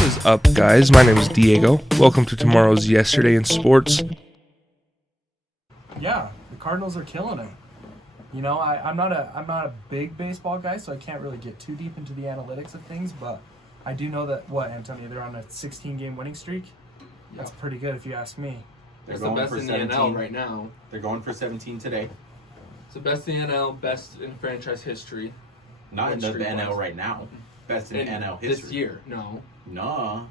What is up, guys? My name is Diego. Welcome to tomorrow's Yesterday in Sports. Yeah, the Cardinals are killing it. You know, I'm not a big baseball guy, so I can't really get too deep into the analytics of things, but I do know that, Antonio, they're on a 16-game winning streak? That's pretty good if you ask me. It's the best in the NL right now. They're going for 17 today. It's the best in the NL, best in franchise history. Not in the NL right now. Best in NL history. This year, no. Nah.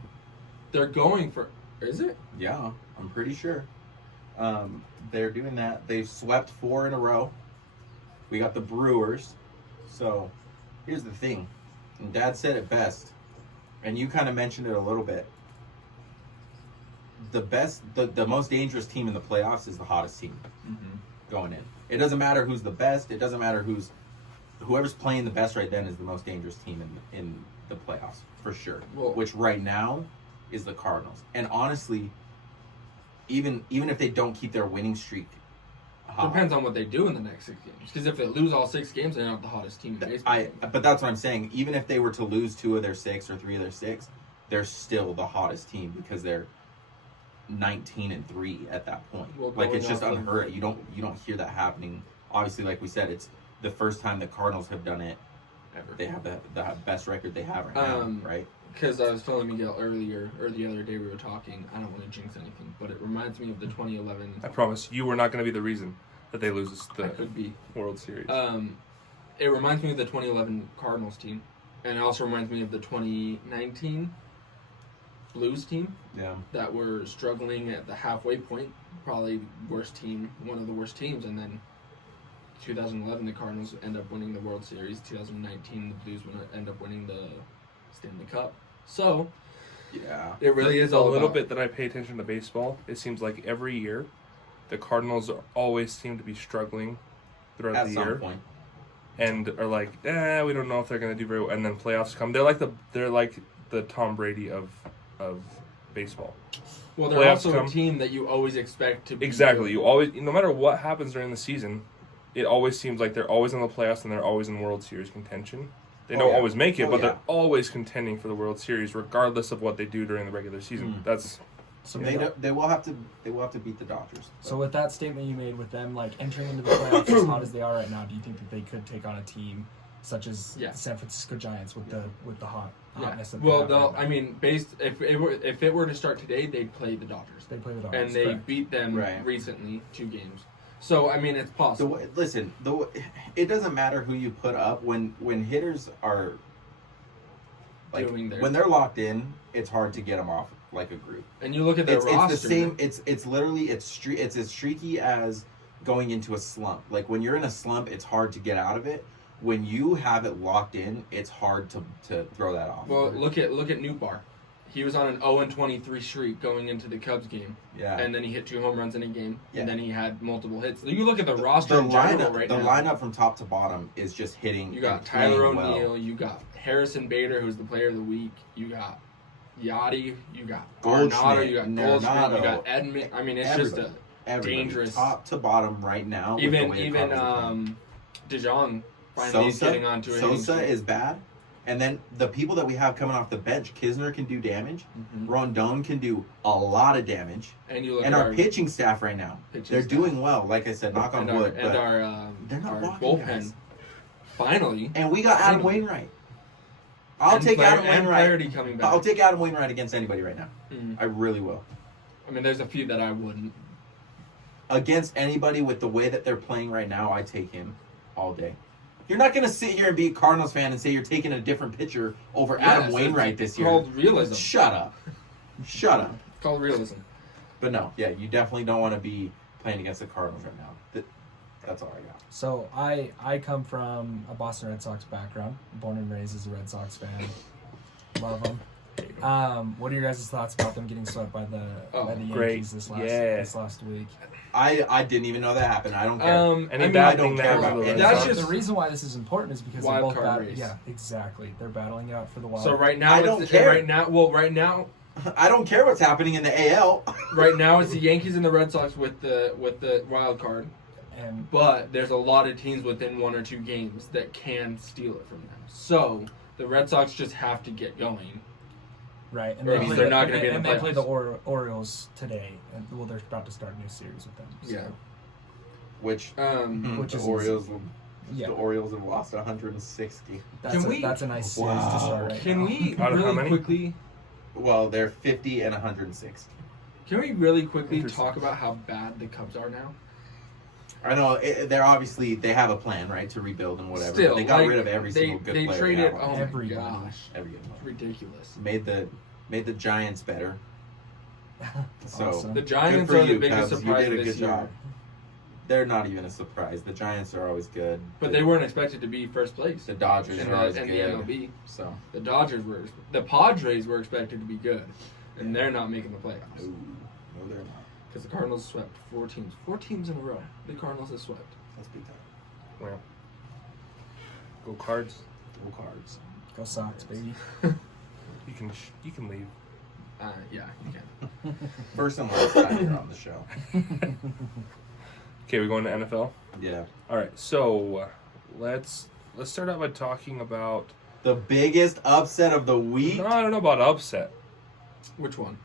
They're going for... Is it? Yeah, I'm pretty sure. They're doing that. They've swept 4 in a row. We got the Brewers. So, here's the thing. And Dad said it best. And you kind of mentioned it a little bit. The most dangerous team in the playoffs is the hottest team going in. It doesn't matter who's the best. It doesn't matter whoever's playing the best right then is the most dangerous team in the playoffs for sure. Well, which right now is the Cardinals. And honestly, even if they don't keep their winning streak hot, depends on what they do in the next 6 games. Because if they lose all 6 games, they're not the hottest team in baseball. But that's what I'm saying. Even if they were to lose 2 of their 6 or 3 of their 6, they're still the hottest team because they're 19-3 at that point. Well, like, it's just unheard. You don't hear that happening. Obviously, like we said, it's the first time the Cardinals have done it ever. They have the best record they have right now, right? Because I was telling Miguel earlier, or the other day we were talking, I don't want to jinx anything, but it reminds me of the 2011... I promise you were not going to be the reason that they lose the could be. World Series. It reminds me of the 2011 Cardinals team, and it also reminds me of the 2019 Blues team. Yeah. That were struggling at the halfway point, probably worst team, one of the worst teams, and then 2011 the Cardinals end up winning the World Series. 2019 the Blues end up winning the Stanley Cup. So, yeah, it really is a all little about... bit that I pay attention to baseball. It seems like every year, the Cardinals always seem to be struggling throughout the year, point. And are like, we don't know if they're going to do very well. And then playoffs come. They're like the Tom Brady of baseball. Well, they're also a team that you always expect to be exactly. good. You always, no matter what happens during the season, it always seems like they're always in the playoffs and they're always in World Series contention. They don't always make it, but they're always contending for the World Series, regardless of what they do during the regular season. That's so they will have to beat the Dodgers. So with that statement you made, with them like entering into the playoffs as hot as they are right now, do you think that they could take on a team such as the San Francisco Giants with the hotness? That well, right I mean, if it were to start today, they'd play the Dodgers. They play the Dodgers, and they beat them recently 2 games. So I mean, it's possible. It doesn't matter who you put up when hitters are like when they're locked in. It's hard to get them off like a group. And you look at their roster. It's the same. It's literally it's as streaky as going into a slump. Like when you're in a slump, it's hard to get out of it. When you have it locked in, it's hard to throw that off. Well, look at Nootbaar. He was on an 0-23 streak going into the Cubs game. Yeah. And then he hit 2 home runs in a game. Yeah. And then he had multiple hits. You look at the roster the in general right now. The lineup from top to bottom is just hitting. You got Tyler O'Neill. You got Harrison Bader, who's the player of the week. You got Yachty. You got Arenado. You got Goldschmidt. You got Edmund. I mean, it's just a dangerous. Top to bottom right now. Even DeJong finally getting onto it. Sosa is bad. And then the people that we have coming off the bench, Kisner can do damage. Rondon can do a lot of damage. And our pitching staff right now, they're doing well. Like I said, knock on wood. And our bullpen, guys. Finally. And we got Adam Wainwright. I'll take Adam Wainwright. Coming back. I'll take Adam Wainwright against anybody right now. I really will. I mean, there's a few that I wouldn't. Against anybody with the way that they're playing right now, I take him all day. You're not going to sit here and be a Cardinals fan and say you're taking a different pitcher over Adam Wainwright this year. Called realism. Shut up. Shut up. Called realism. But no, you definitely don't want to be playing against the Cardinals right now. That's all I got. So I come from a Boston Red Sox background. Born and raised as a Red Sox fan. Love them. What are your guys' thoughts about them getting swept by the Yankees this last week? I didn't even know that happened. I don't care. I don't care about it. That's just the reason why this is important is because they're both race. Yeah, exactly. They're battling it out for the wild. So right now, I don't care. Right now, I don't care what's happening in the AL. Right now, it's the Yankees and the Red Sox with the wild card. But there's a lot of teams within 1 or 2 games that can steal it from them. So the Red Sox just have to get going. Right, and Or else they're not gonna be in the and they play the playoffs. Orioles today, and well, they're about to start a new series with them. So. Yeah. Which Which the is Orioles Yeah. the Orioles have lost 160. That's a nice series Wow. to start right Can now. we Out of how really many? quickly? Well, they're 50 and 106. Can we really quickly Interesting. talk about how bad the Cubs are now? I know they're obviously they have a plan, right, to rebuild and whatever. Still, but they got like, rid of every single good they player. traded. They have Oh on my Everybody. gosh, every good it's one. ridiculous. Made the Giants better. So Awesome. The good Giants for are the you, biggest Cubs. surprise You did a this good year. job. They're not even a surprise. The Giants are always good. But they weren't expected to be first place The Dodgers in are always the good. MLB. So The Dodgers were. The Padres were expected to be good, and they're not making the playoffs ooh, no, they're not. because the Cardinals swept 4 teams. 4 teams in a row. The Cardinals have swept. That's big time. Well, go Cards. Go Cards. Go Sox, baby. You can leave. Yeah, you can. First and last time you're on the show. Okay, we going to NFL. Yeah. All right, so let's start out by talking about. The biggest upset of the week. No, I don't know about upset. Which one?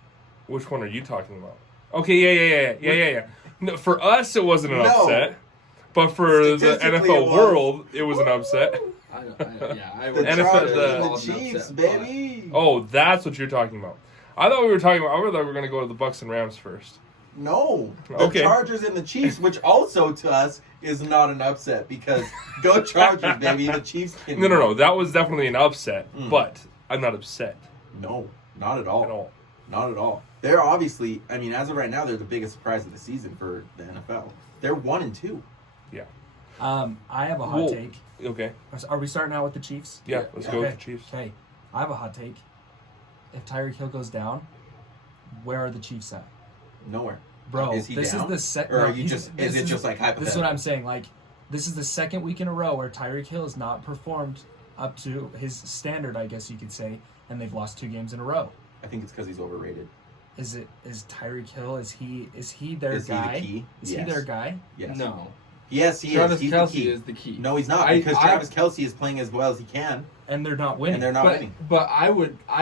Which one are you talking about? Okay, yeah. No, for us, it wasn't an No. upset, but for the Statistically, NFL it was. world, it was an upset. I The would NFL Chargers the- and the Chiefs, baby. Oh, that's what you're talking about. I thought we were going to go to the Bucks and Rams first. No. The Okay. Chargers and the Chiefs, which also to us is not an upset because go Chargers, baby. The Chiefs can. No. That was definitely an upset, Mm. but I'm not upset No, not at at all. all. Not at all. They're obviously, I mean, as of right now, they're the biggest surprise of the season for the NFL. They're 1-2. I have a hot Whoa. take. Okay. Are we starting out with the Chiefs? Yeah, Yeah. let's go with the Chiefs. Okay, I have a hot take. If Tyreek Hill goes down, where are the Chiefs at? Nowhere. Bro, Is he this down? is the second. Or are you just? Is it just like hypothetical? This is what I'm saying. Like, this is the second week in a row where Tyreek Hill has not performed up to his standard, I guess you could say, and they've lost 2 games in a row. I think it's because he's overrated. Is Tyreek Hill? Is he their Is he the guy? key? Is Yes. he their guy? Yes. No. Yes, he Travis is. He's Kelce the key. is the key. No, he's not because Travis Kelce is playing as well as he can, And they're not winning. and they're not but, winning. but I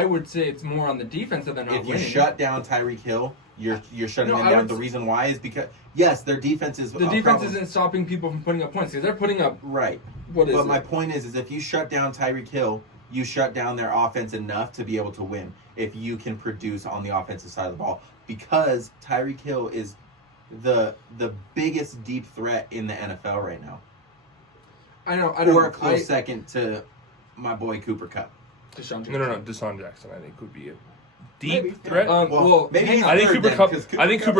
would say it's more on the defense that they're not If you winning. shut down Tyreek Hill, you're shutting No, him I down. would The s- reason why is because yes, their defense is the defense problem. isn't stopping people from putting up points because they're putting up right. what is But it? my point is if you shut down Tyreek Hill, you shut down their offense enough to be able to win. If you can produce on the offensive side of the ball, because Tyreek Hill is the biggest deep threat in the NFL right now, I don't or know. a close second to my boy Cooper Kupp. Deshaun No. Jackson. Deshaun Jackson, I think, would be a Maybe. deep threat. Well, maybe hang he's on. I think third Cooper then, Cup. 'cause I think Kupp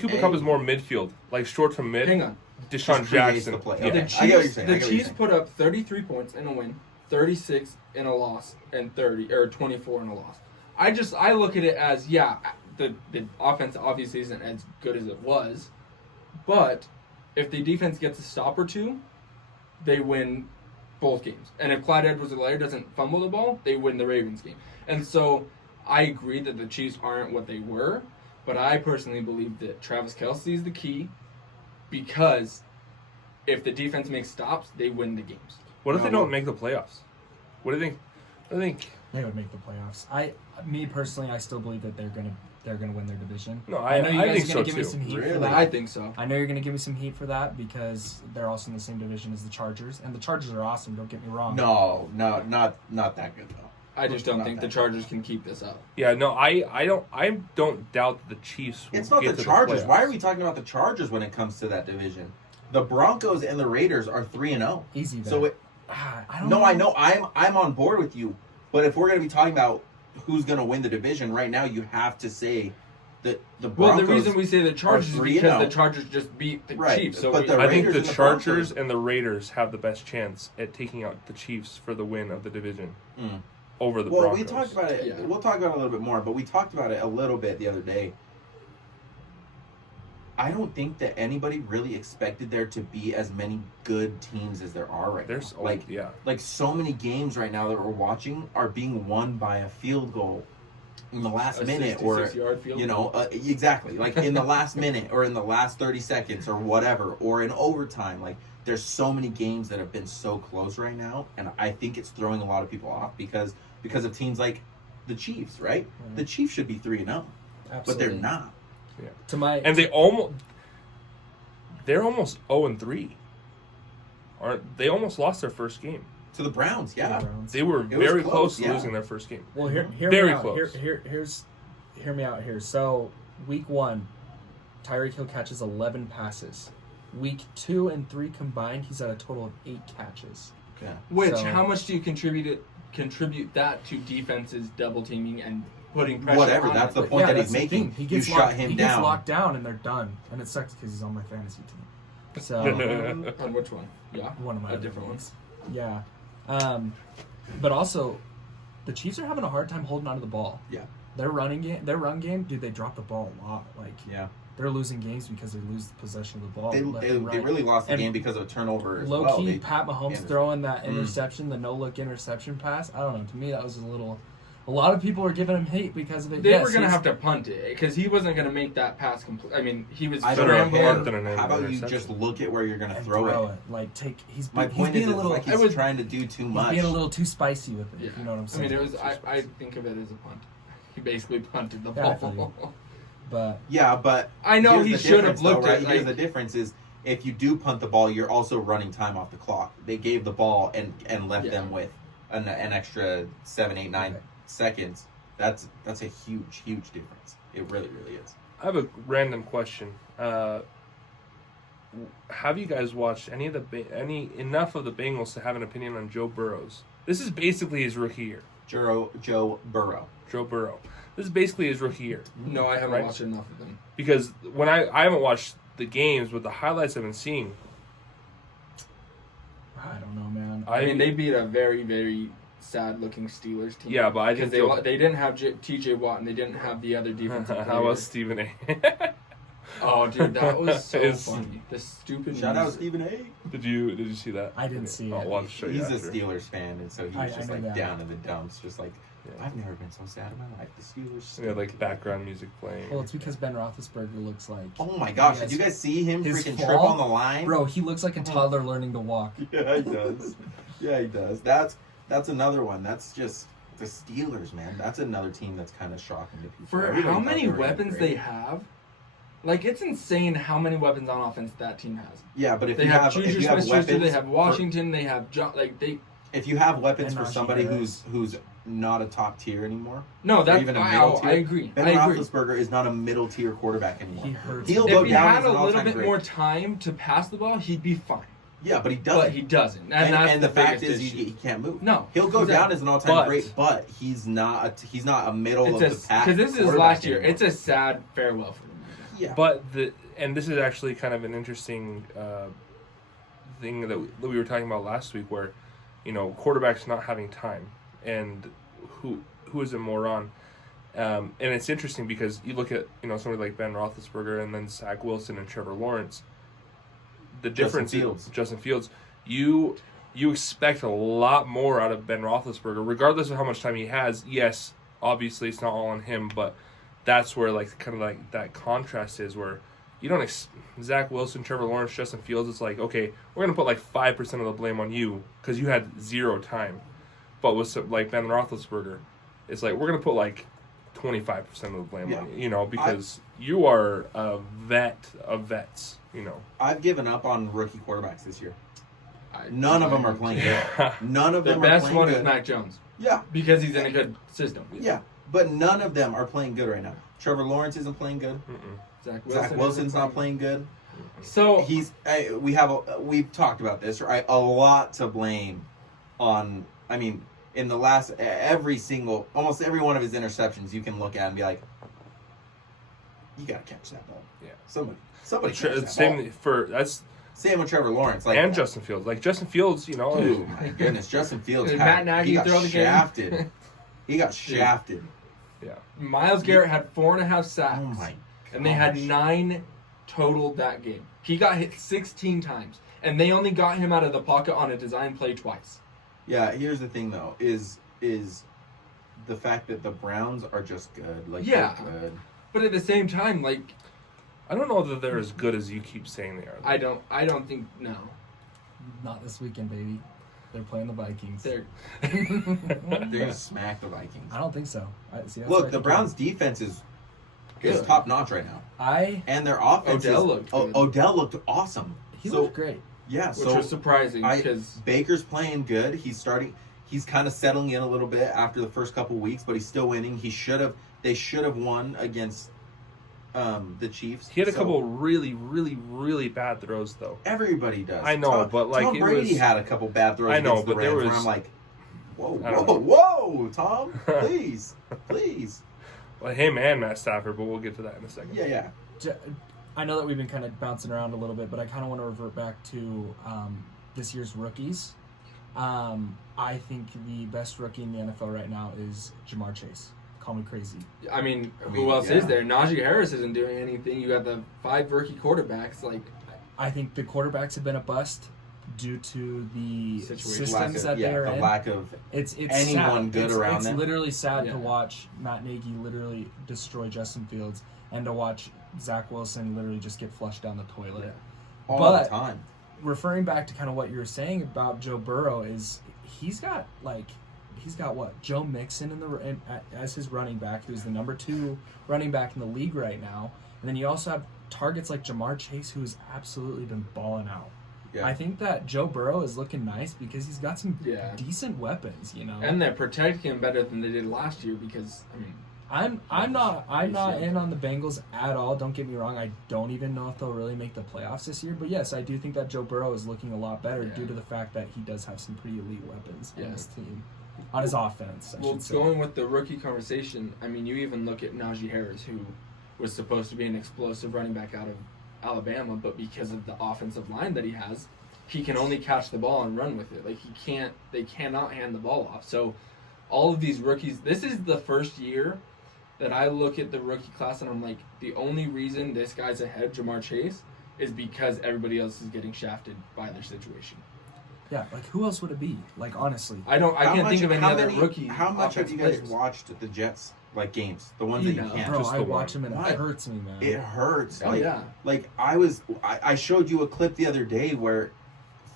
Cooper Cup is more midfield, like short to mid. Hang on. Deshaun Just creates Jackson. the play. Yeah. Okay. The I get what you're Chiefs, saying. the I get what you're Chiefs saying. put up 33 points in a win, 36 in a loss, and 24 in a loss. I look at it as the offense obviously isn't as good as it was, but if the defense gets a stop or two, they win both games. And if Clyde Edwards-Helaire doesn't fumble the ball, they win the Ravens game. And so I agree that the Chiefs aren't what they were, but I personally believe that Travis Kelce is the key because if the defense makes stops, they win the games. What if they No. don't make the playoffs? What do you think? I think They would make the playoffs. Me personally, I still believe that they're gonna win their division. no. I know you I guys think are so gonna give me too. some heat for Really? that. I think so. I know you're gonna give me some heat for that because they're also in the same division as the Chargers, and the Chargers are awesome. Don't get me wrong. No, not that good though. I just don't Not think the that. Chargers can keep this up. Yeah, no, I don't doubt that the Chiefs will It's not get the to Chargers. playoffs. Why are we talking about the Chargers when it comes to that division? The Broncos and the Raiders are 3-0. Easy. There. So I don't no, know. I know I'm on board with you, but if we're going to be talking about who's going to win the division right now, you have to say that the Well, Broncos. the reason we say the Chargers is 3-0. because the Chargers just beat the Right, Chiefs. So but the I think Raiders the and the Chargers Broncos- and the Raiders have the best chance at taking out the Chiefs for the win of the division Mm. over the Well, Broncos. we talked about it. Yeah. We'll talk about it a little bit more, but we talked about it a little bit the other day. I don't think that anybody really expected there to be as many good teams as there are right There's now. Like so many games right now that we're watching are being won by a field goal in the last A minute, or 66-yard field you goal. know, exactly, like in the last minute or in the last 30 seconds or whatever, or in overtime. Like there's so many games that have been so close right now, and I think it's throwing a lot of people off because of teams like the Chiefs, right? Mm-hmm. The Chiefs should be 3-0, but they're not. Yeah. To my And they're almost 0-3. They almost lost their first game. To the Browns, yeah. Browns. They were was very close, close to yeah. losing their first game. Well, hear Very me out. close. Hear me out here. So, week 1, Tyreek Hill catches 11 passes. Week 2 and 3 combined, he's at a total of 8 catches. Yeah. Which, So- how much do you contribute that to defenses double teaming and putting pressure Whatever, on that's it? the point that that's he's the making. thing. He gets you locked, shut him he down. gets locked down, and they're done. And it sucks because he's on my fantasy team. So, On which one? Yeah. one of my A other different ones. Yeah. But also, the Chiefs are having a hard time holding onto the ball. Yeah. Their run game, dude, they drop the ball a lot. Like, Yeah. they're losing games because they lose the possession of the ball. They left and right. really lost the And game because of a turnover as Low well. key, They- Pat Mahomes yeah. throwing that interception, the no-look interception pass. I don't know. To me, that was a lot of people were giving him hate because of it. They Yes, were going to he's- have to punt it because he wasn't going to make that pass complete. I mean, he was I don't Better a care. punt scrambling. than an How about you interception. just look at where you're going to and throw it? Like, he's My he's point being is, a little. it's like I he's was- trying to do too He's much. being a little too spicy with it. Yeah. If you know what I'm I saying. mean, I think of it as a punt. He basically punted the Yeah, I ball. feel But Yeah, but I know here's he the should have difference, though, looked right? at Here's like, the difference is if you do punt the ball, you're also running time off the clock. They gave the ball and left Yeah. them with an extra 7, 8, 9 Right. seconds. That's a huge difference. It really is. I have a random question. Have you guys watched any enough of the Bengals to have an opinion on Joe Burrows? This is basically his rookie year. Joe Burrow. Joe Burrow. This is basically his rookie year. no, I haven't Right. watched enough of them. Because when I haven't watched the games, but the highlights I've been seeing, I don't know, man. I mean, they beat a very, very sad-looking Steelers team. Yeah, but I because think they didn't have T.J. Watt and they didn't have the other defensive player. how about Stephen A? Oh, dude, that was so It's- funny. The stupid. Shout out music. Stephen A. Did you see that? I didn't see Oh, it. well, I'll show you He's a after. Steelers fan, and so he I was just know like that. down in the dumps, just like Yeah. I've never been so sad in my life. The Steelers. Yeah, like stink. background music playing. Well, it's because Ben Roethlisberger looks like. Oh my gosh! Yes. Did you guys see him His freaking fall? trip on the line? Bro, he looks like a toddler learning to walk. Yeah, he does. Yeah, he does. That's another one. That's just the Steelers, man. That's another team that's kind of shocking to people. For Everybody how thought many they were weapons great. they have, like it's insane how many weapons on offense that team has. Yeah, but if They you have have if Juju you have Smith-Schuster, weapons, they have Washington, they have if you have weapons And for Najee somebody Harris. who's not a top tier anymore, no, or that's even a middle tier. I agree. Ben I agree. Roethlisberger is not a middle tier quarterback anymore. He hurts. He'll If go he down had as a an little all-time bit great. more time to pass the ball, he'd be fine. Yeah, but he doesn't. But he doesn't, and that's and the fact biggest is, issue. he can't move. No, He'll go exactly. down as an all-time But- great, but he's not a middle of It's the pack. because this is quarterback last year. anymore. It's a sad farewell for him. yeah. But and this is actually kind of an interesting thing that we were talking about last week, where quarterbacks not having time, and who is it more on? And it's interesting because you look at somebody like Ben Roethlisberger and then Zach Wilson and Trevor Lawrence. The difference is Justin Fields. You expect a lot more out of Ben Roethlisberger, regardless of how much time he has. Yes, obviously it's not all on him, but that's where kind of that contrast is, where you don't Zach Wilson, Trevor Lawrence, Justin Fields. It's like, okay, we're gonna put 5% of the blame on you because you had zero time. But with Ben Roethlisberger, it's like we're gonna put 25% of the blame on you, because you are a vet of vets. I've given up on rookie quarterbacks this year. None of them are playing good. None of The them are best playing one good. is Mac Jones Yeah, because he's in a good system. yeah, but none of them are playing good right now. Trevor Lawrence isn't playing good. Zach Wilson's not playing good. So We've talked about this, right? A lot to blame on. I mean, in the last almost every one of his interceptions, you can look at and be like, you gotta catch that ball. Yeah. Somebody catch that ball. Same with Trevor Lawrence, And Justin Fields. Justin Fields, Oh my goodness, Justin Fields. Did Matt Nagy he got throw the game? shafted. He got shafted. Yeah. Miles Garrett had 4.5 sacks, Oh my! and they had gosh. 9 total that game. He got hit 16 times, and they only got him out of the pocket on a design play twice. Yeah, here's the thing though, is the fact that the Browns are just good. Yeah. They're good. But at the same time, I don't know that they're as good as you keep saying they are. I don't think no. Not this weekend, baby. They're playing the Vikings. They're They're gonna smack the Vikings. I don't think so. That's what Look, I the think Browns' defense is Good. top notch right now, and their offense. Odell looked good. Odell looked awesome. He So, looked great. Yeah, which so was surprising because Baker's playing good. He's starting. He's kind of settling in a little bit after the first couple weeks, but he's still winning. They should have won against the Chiefs. He had a couple really, really, really bad throws, though. Everybody does. I know, but like Tom it Brady was. had a couple bad throws. I know, against the but there Rams where was- I'm like, whoa, I don't whoa, Tom, please, please. Well, him and Matt Stafford, but we'll get to that in a second. Yeah. I know that we've been kind of bouncing around a little bit, but I kind of want to revert back to this year's rookies. I think the best rookie in the NFL right now is Jamar Chase. Call me crazy. I mean, I mean, who else yeah. is there? Najee Harris isn't doing anything. You got the 5 rookie quarterbacks. Like, I think the quarterbacks have been a bust due to the Situation. systems that they're the in. lack of It's anyone sad. good around it's them. literally sad Yeah. to watch Matt Nagy literally destroy Justin Fields and to watch Zach Wilson literally just get flushed down the toilet. all But- the time. Referring back to kind of what you were saying about Joe Burrow is he's got what Joe Mixon as his running back, who's the number 2 running back in the league right now, and then you also have targets like Jamar Chase, who has absolutely been balling out. Yeah. I think that Joe Burrow is looking nice because he's got some Yeah. decent weapons, you know. and they're protecting him better than they did last year because, I mean, I'm not Yeah. in on the Bengals at all. Don't get me wrong. I don't even know if they'll really make the playoffs this year. But yes, I do think that Joe Burrow is looking a lot better Yeah. due to the fact that he does have some pretty elite weapons on Yeah. his team, on his offense. I well, should say. going with the rookie conversation, I mean, you even look at Najee Harris, who was supposed to be an explosive running back out of Alabama, but because of the offensive line that he has, he can only catch the ball and run with it. Like, they cannot hand the ball off. So all of these rookies, this is the first year that I look at the rookie class and I'm like, the only reason this guy's ahead, Jamar Chase, is because everybody else is getting shafted by their situation. Yeah, like who else would it be? Like honestly, I can't think of any other rookie. How much have you guys offensive players. watched the Jets games? The ones You that you know. can't. bro, just I the watch one. him and What? it hurts me, man. It hurts. Oh, yeah. Like I showed you a clip the other day where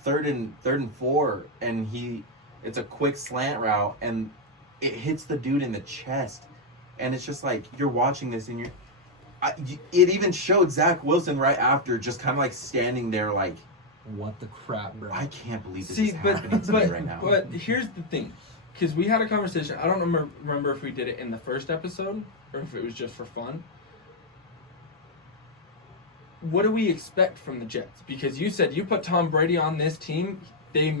third and 4, and it's a quick slant route and it hits the dude in the chest, and it's just like you're watching this and it even showed Zach Wilson right after, just kind of like standing there like, What the crap, bro? I can't believe this See, is but happening to me right now. but here's the thing, because we had a conversation. I don't remember if we did it in the first episode or if it was just for fun. What do we expect from the Jets? Because you said you put Tom Brady on this team, they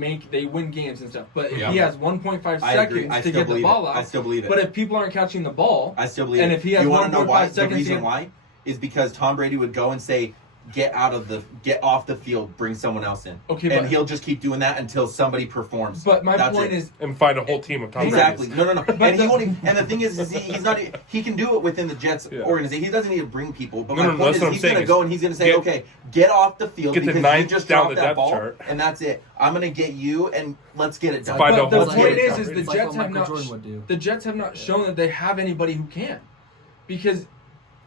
win games and stuff. But if Yeah. he has 1.5 I agree. seconds I to still get the believe ball it. out, I still believe it. But if people aren't catching the ball, I still believe and it. if he has you want to know 1.5 why? The seconds, reason why is because Tom Brady would go and say, get off the field, bring someone else in. Okay, and but- he'll just keep doing that until somebody performs. But my That's point it. is, And find a whole team of Tom Exactly. Brady's. No. And he won't even, and the thing is he's not. He can do it within the Jets Yeah. organization. He doesn't need to bring people. But No, my no, point that's is, what I'm he's saying going to is go and he's going to say, get- okay, get off the field get the because you ninth just down dropped the that depth ball, chart. and that's it. I'm going to get you, and let's get it done. Find a but the whole point team. is the It's like Jets what have Michael not. Jordan would do. The Jets have not shown that they have anybody who can, because,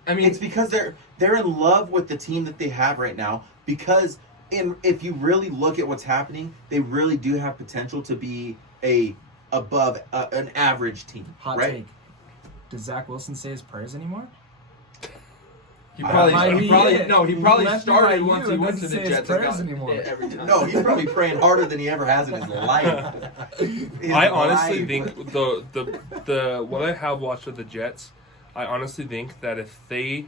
I mean, It's because they're in love with the team that they have right now. Because if you really look at what's happening, they really do have potential to be above an average team. Hot right? take. Does Zach Wilson say his prayers anymore? he probably Might be it. he probably Left me started by once you he and went to doesn't the say his Jets and prayers got anymore. it every time. No, he's probably praying harder than he ever has in his life. I honestly think the what I have watched of the Jets, I honestly think that if the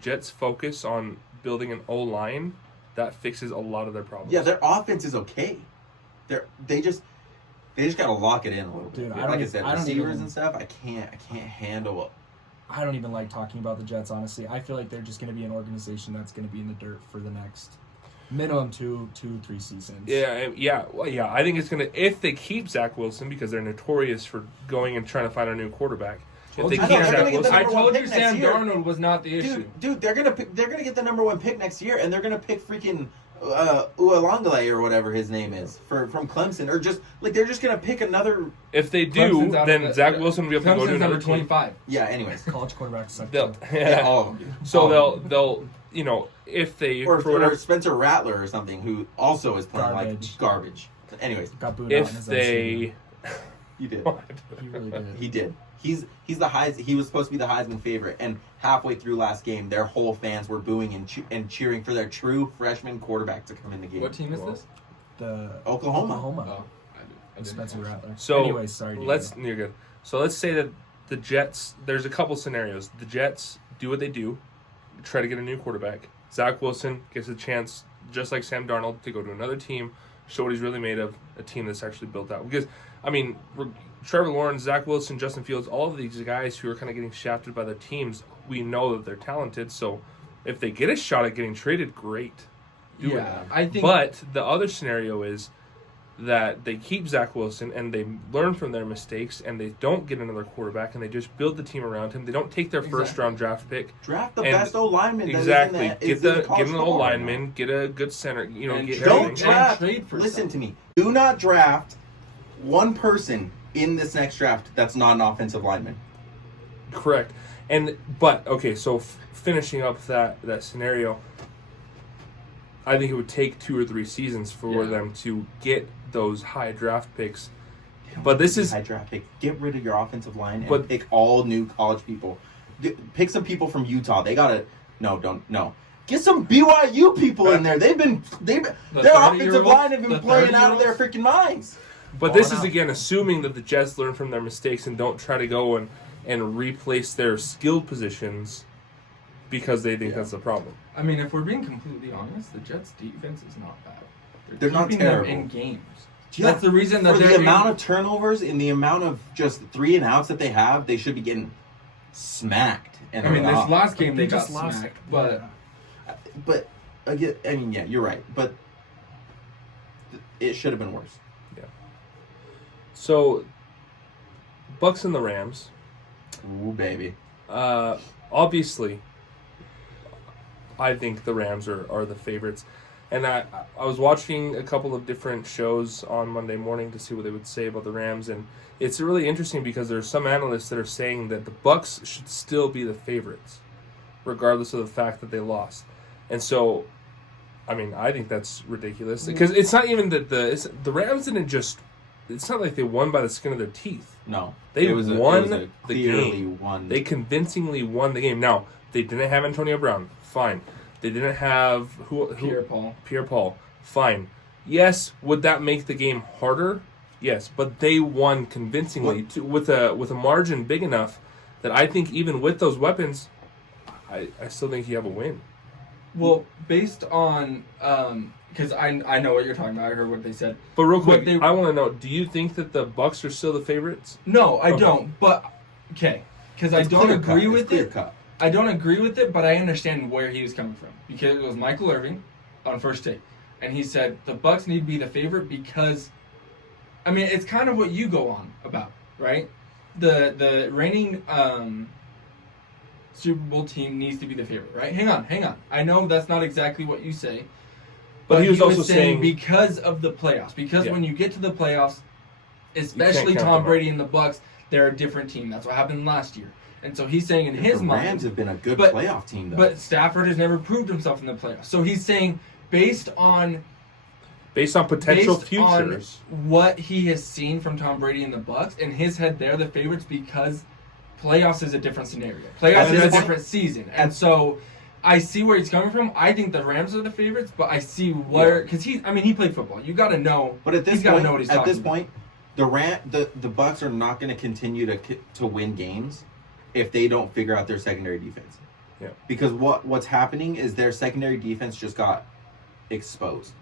Jets focus on building an O-line, that fixes a lot of their problems. Yeah, their offense is okay. They just gotta lock it in a little Dude, bit. I don't Like I even- said, I don't receivers even- and stuff. I can't handle it. I don't even like talking about the Jets, honestly. I feel like they're just going to be an organization that's going to be in the dirt for the next minimum 2-3 seasons. Yeah. I think it's gonna, if they keep Zach Wilson, because they're notorious for going and trying to find a new quarterback. If they I know, keep they're Zach gonna get the Wilson, I number one told you pick Sam next year. Darnold was not the issue. Dude, they're gonna get the number 1 pick next year, and they're gonna pick freaking Ualangale or whatever his name is from Clemson, or just like they're just gonna pick another. if they do, Clemson's out of then the- Zach Wilson will be able to go to Clemson's another number team. 25. Yeah. Anyways, College quarterbacks suck. They'll, too. yeah, all of them. do. so All of them. they'll if they or for whatever Spencer Rattler or something, who also is playing Garbage. like garbage. Anyways, Got booed out in if his they, he did. He really did. He did. He's the Heisman. He was supposed to be the Heisman favorite, and halfway through last game, their whole fans were booing and cheering for their true freshman quarterback to come in the game. What team is this? The Oklahoma. Oh, I didn't Spencer catch Rattler. so Anyways, sorry. you're good. So let's say that the Jets. There's a couple scenarios. The Jets do what they do, try to get a new quarterback. Zach Wilson gets a chance, just like Sam Darnold, to go to another team, show what he's really made of, a team that's actually built out. Because, I mean, Trevor Lawrence, Zach Wilson, Justin Fields, all of these guys who are kind of getting shafted by their teams, we know that they're talented. So if they get a shot at getting traded, great. Do it. I think. But the other scenario is that they keep Zach Wilson and they learn from their mistakes and they don't get another quarterback and they just build the team around him. They don't take their first round draft pick. Draft the And best O lineman. Exactly. Get Get an old lineman. Get a good center. You know, And get Don't everything. draft. trade for Listen some. to me. Do not draft one person in this next draft that's not an offensive lineman. Correct. Okay, so finishing up that scenario, I think it would take 2 or 3 seasons for them to get those high draft picks. But this is high draft pick. Get rid of your offensive line and But- pick all new college people. Pick some people from Utah. They gotta no. Get some BYU people in there. Their offensive line have been playing out of their freaking minds. But this is, again, assuming that the Jets learn from their mistakes and don't try to go and replace their skilled positions because they think that's the problem. I mean, if we're being completely honest, the Jets' defense is not bad. They're not keeping them terrible. in games. Yeah, That's the reason that for they're the amount of turnovers and the amount of just 3 and outs that they have, they should be getting smacked. And I mean, they're this not. last game they just got lost. smacked, but But again, I mean, yeah, you're right. But it should have been worse. So, Bucks and the Rams. Ooh, baby. Obviously, I think the Rams are the favorites. And I was watching a couple of different shows on Monday morning to see what they would say about the Rams, and it's really interesting because there are some analysts that are saying that the Bucks should still be the favorites, regardless of the fact that they lost. And so, I mean, I think that's ridiculous because it's not even that the Rams didn't just. It's not like they won by the skin of their teeth. No, They won the the game. Won. They convincingly won the game. Now, they didn't have Antonio Brown. Fine. They didn't have who Pierre-Paul. Fine. Yes, would that make the game harder? Yes, but they won convincingly with a margin big enough that I think even with those weapons, I still think you have a win. well, based on because I know what you're talking about. I heard what they said. But real quick, But I want to know: do you think that the Bucks are still the favorites? No, I Okay. don't. But okay, because I It's don't clear agree cut. with It's clear it. cut. I don't agree with it, but I understand where he was coming from because it was Michael Irving on First Take, and he said the Bucks need to be the favorite because, I mean, it's kind of what you go on about, right? The reigning Super Bowl team needs to be the favorite, right? Hang on. I know that's not exactly what you say, But he was also saying because of the playoffs, because when you get to the playoffs, especially count Tom them Brady and the Bucks, they're a different team. That's what happened last year. And so he's saying in his the mind, Rams have been a good but- playoff team, though. but Stafford has never proved himself in the playoffs. So he's saying based on potential based futures. on what he has seen from Tom Brady and the Bucks, in his head they're the favorites because playoffs is a different scenario. Playoffs At is this a point- different season. And so I see where he's coming from. I think the Rams are the favorites, but I see where because he played football. You got to know. But at this he's got to point, know what he's talking about. the Bucks are not going to continue to win games if they don't figure out their secondary defense. Yeah. Because what's happening is their secondary defense just got exposed.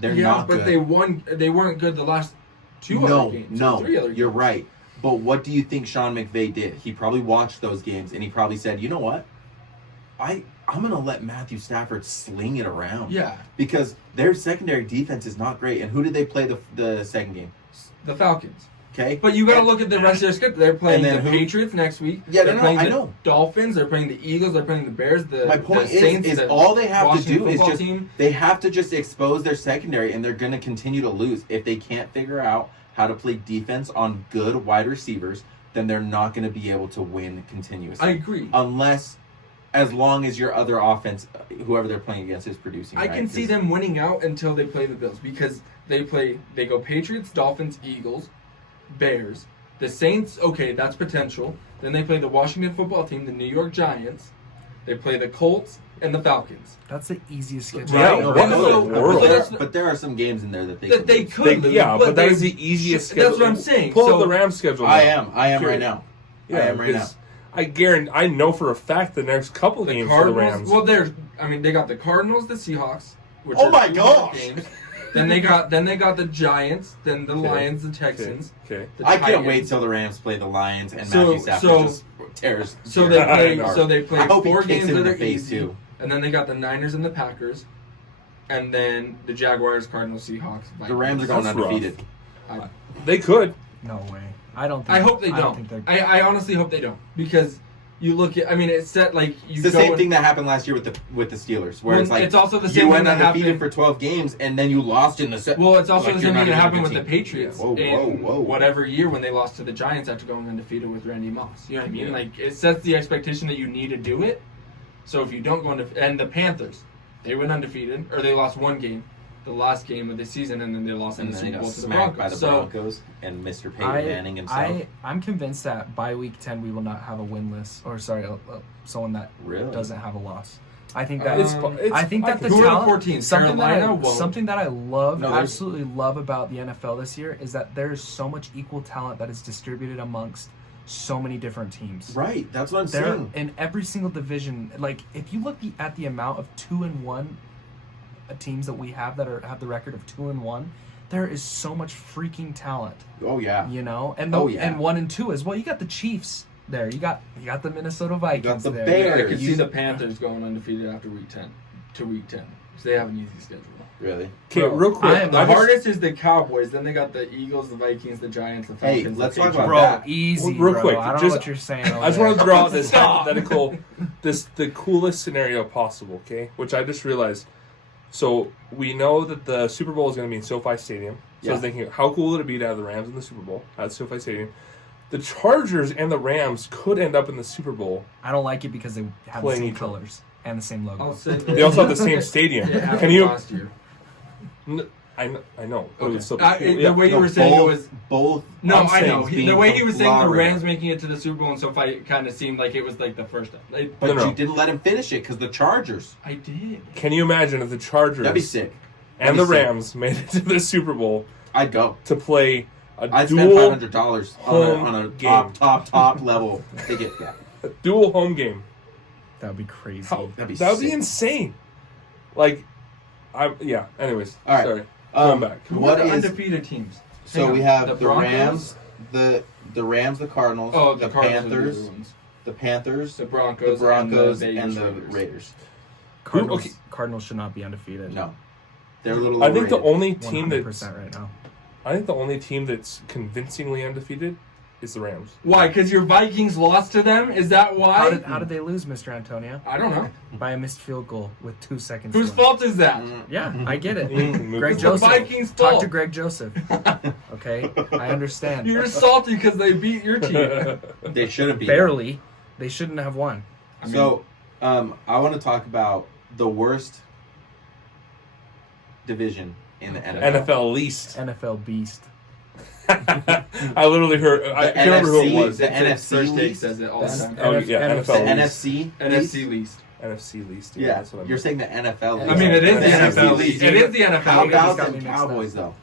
They're yeah, not but good. they weren't good the last two other games. No, 3 other games. you're right. But what do you think Sean McVay did? He probably watched those games and he probably said, you know what? I'm going to let Matthew Stafford sling it around. Yeah. Because their secondary defense is not great. And who did they play the second game? The Falcons. Okay? But you got to And- look at the rest of their script. They're playing And the then who- Patriots next week. Yeah, they're no, playing I the know. Dolphins. They're playing the Eagles. They're playing the Bears. My point the Saints, is the all they have to Washington do is football just team. they have to just expose their secondary, and they're going to continue to lose if they can't figure out how to play defense on good wide receivers. Then they're not going to be able to win continuously. I agree. As long as your other offense, whoever they're playing against, is producing. I right? can see 'Cause- them winning out until they play the Bills because They go Patriots, Dolphins, Eagles, Bears. The Saints, okay, that's potential. Then they play the Washington football team, the New York Giants. They play the Colts and the Falcons. That's the easiest schedule. Yeah, in the what in world. the world? But there are some games in there that they could lose. Yeah, but that they- is the easiest schedule. That's what I'm saying. Pull So- up the Rams schedule. I now. am right now. I am right now. because I guarantee. I know for a fact the next couple The games for the Cardinals. Rams. Well, they got the Cardinals, the Seahawks. Which Oh are my 2 gosh! games. Then they got the Giants, then the Lions, the Texans. Okay. the I can't Titans. wait till the Rams play the Lions and So- Matthew Stafford so- just tears. So they play. I So they play I hope he 4 kicks games him in that the are face, easy, too. and then they got the Niners and the Packers, and then the Jaguars, Cardinals, Seahawks. Vikings. The Rams are going That's rough. undefeated. They could. No way. I don't think. I hope they I don't. think they're. I honestly hope they don't, because you look at. I mean, it's set like you. It's the go same and- thing that happened last year with the Steelers, where Well, it's like it's also the you same went thing that undefeated happened- for 12 games and then you lost in the Well, it's also like the you're same not thing that even a happened good with the team. Patriots Whoa, in whoa. whatever year when they lost to the Giants after going undefeated with Randy Moss. You know what I mean? Yeah. Like, it sets the expectation that you need to do it. So if you don't go undefeated, and the Panthers, they went undefeated, or they lost one game, the last game of the season, and then they lost in And the then they Super got Bowl to the smacked Broncos. by the So Broncos and Mr. Peyton Manning himself. I'm convinced that by week 10 we will not have a winless, or sorry, someone that Really? doesn't have a loss. I think that I think that the who are the talent, 4 teams? something Carolina? Whoa. something that I love, No, there's- absolutely love about the NFL this year is that there's so much equal talent that is distributed amongst so many different teams. Right, that's what I'm They're saying. in every single division. Like if you look at the amount of 2-1 teams that we have that have the record of 2-1, there is so much freaking talent. Oh yeah. You know, and Oh, yeah. and 1 and 2 as well. You got the Chiefs there. You got the Minnesota Vikings the there. Bears. I could see the Panthers going undefeated after week 10 to week 10. Because they have an easy schedule. Really? Okay, Bro, real quick. I am- The hardest is the Cowboys. Then they got the Eagles, the Vikings, the Giants, the Hey, Falcons. let's the talk about Patriots. Bro, easy, Real bro. quick, I don't know just- what you're saying. I just want to there. throw out this Stop. hypothetical, the coolest scenario possible, okay? Which I just realized. So we know that the Super Bowl is going to be in SoFi Stadium. So I was Yeah. thinking, how cool would it be to have the Rams in the Super Bowl at SoFi Stadium? The Chargers and the Rams could end up in the Super Bowl. I don't like it because they have the Playing same each other. colors and the same logo. I'll say They also have the same stadium. It happened Can you? last year. I know. But it would still be Okay. cool. The Yeah. way you No, were saying it was. both. No, I'm I know. saying The being way from he was saying the Florida. Rams making it to the Super Bowl and SoFi kind of seemed like it was like the first time. Like, But No. you didn't let him finish it because the Chargers. I did. Can you imagine if the Chargers That'd be sick. and That'd the be sick. Rams made it to the Super Bowl I'd go. to play a I'd spend dual $500 home on a game. top level ticket. Yeah. home game? That would be crazy. How, That'd be that would be sick. insane. Like, yeah. Anyways, All right. sorry. Going back. Who What are the is undefeated teams? so? Hang We on. have the Broncos? Rams, the Rams, the Cardinals, Oh, the Cardinals are Panthers, the other ones. the Panthers, The the Broncos, Broncos, and and the the Vegas Raiders. Cardinals, okay. Cardinals should not be undefeated. No, they're a little. I think the overrated. only team 100% right now. I think the only team that's convincingly undefeated is the Rams. Why? Because your Vikings lost to them? Is that why? How did they lose, Mr. Antonio? I don't know. By a missed field goal with 2 seconds. Whose left. fault is that? Yeah, I get it. Greg It's the Joseph. Vikings' Talk fault. to Greg Joseph. Okay, I understand. You're salty because they beat your team. They shouldn't be Barely. They shouldn't have won. I mean, So, I want to talk about the worst division in the NFL. NFL least. NFL beast. I literally heard. I The can't remember who it NFC was. the NFC First take least? says it all the time. Oh, yeah, NFC. The NFL. NFC. NFC least. NFC least. Yeah, that's what I you're meast. saying the NFL. I mean, it is the NFC NFL least. least. It is the NFL How least. about got the me mixed Cowboys up. though?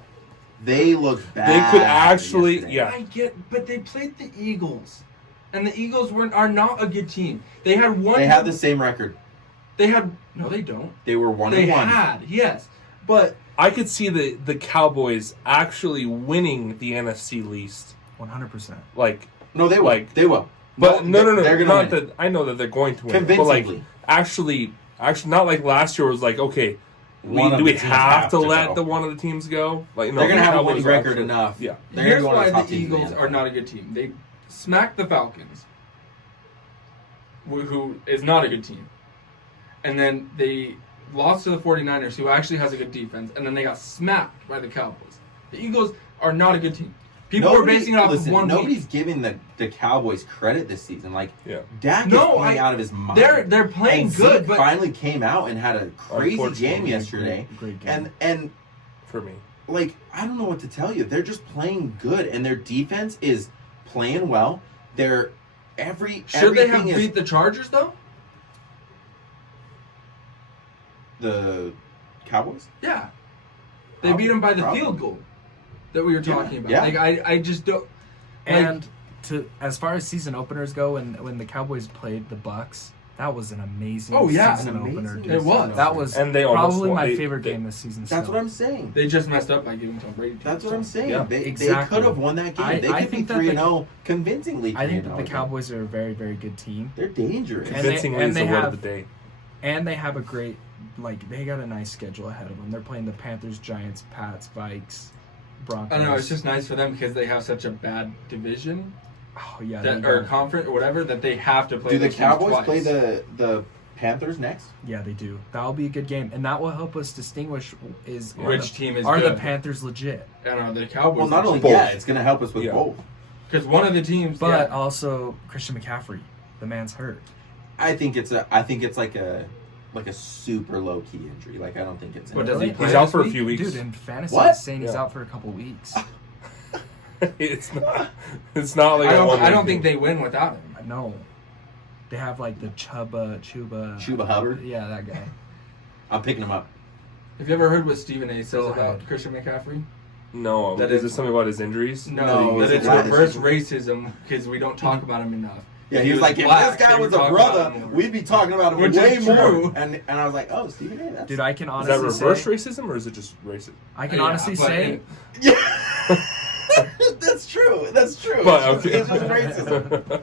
They look bad. They could actually, yesterday. yeah. I get, but they played the Eagles, and the Eagles are not a good team. They had one. They have the same record. They had no. They don't. They were 1-1. They had yes, but I could see the Cowboys actually winning the NFC least. 100%. Like, No, they will. Like- They will. but no. They're gonna Not win. that I know that they're going to win. But Convincingly. like, actually, not like last year was like, okay, One of do we the teams have to have to let go. the one of the teams go? Like, no, They're gonna the have a Cowboys winning are record actually- enough. Yeah. They're here's gonna go on why top the teams in the Eagles NFL. are not a good team. They smacked the Falcons, who is not a good team, and then they lost to the 49ers, who actually has a good defense, and then they got smacked by the Cowboys. The Eagles are not a good team. People are basing it off of one Nobody's week. giving the Cowboys credit this season. Like, Yeah. Dak No, is playing out of his mind. They're playing and good, Zeke but finally came out and had a crazy Unfortunately, game yesterday. Great game. And For me. like, I don't know what to tell you. They're just playing good, and their defense is playing well. They're Should they have everything beat the Chargers though? the Cowboys? Yeah, they beat them by the Probably. field goal that we were talking about. yeah. Like I just don't. And as far as season openers go, when the Cowboys played the Bucks, that was an amazing season an opener. amazing Dude. It was. That was And they almost probably won. my They- favorite they- game this season. That's still. what I'm saying. They just messed up by giving Tom Brady. That's what I'm saying. Yeah. They Exactly. could have won that game. I They could be think that 3-0 convincingly. I think 3-0 that the again. Cowboys are a very, very good team, They're dangerous. And Convincingly is they the word have- of the day. and they have a great, they got a nice schedule ahead of them. They're playing the Panthers, Giants, Pats, Vikes, Broncos. I don't know. It's just nice for them because they have such a bad division oh yeah, or conference or whatever that they have to play. Do the those teams Cowboys twice. play the Panthers next? yeah, they do. That'll be a good game, and that will help us distinguish Which team is are good? the Panthers legit? I don't know. The Cowboys. Well, not only Both. that, it's going to help us with Yeah. both. because one of the teams, But also Christian McCaffrey, the man's hurt. I think it's like a super low key injury. Like I don't think it's. But does he play He's out this for a week? few weeks. Dude, in fantasy, What? it's saying he's Yeah. out for a couple weeks. It's not. It's not like I a don't. one I don't thing. think they win without him. No, they have like the Chuba. Chuba Hubbard. Yeah, that guy. I'm picking him up. Have you ever heard what Stephen A. says Go about ahead. Christian McCaffrey? No. That Is is- it something about his injuries? No, that it's it's black. reverse racism because we don't talk about him enough. Yeah, he was like, if black, this guy they was would a talk brother, about him more. we'd be talking about him Which way is more. true. And I was like, oh, Stephen A. That's Dude, I can Is honestly that reverse say. racism or is it just racist? I can Yeah, honestly but say. Yeah. That's true. That's true. But It's okay. just racism.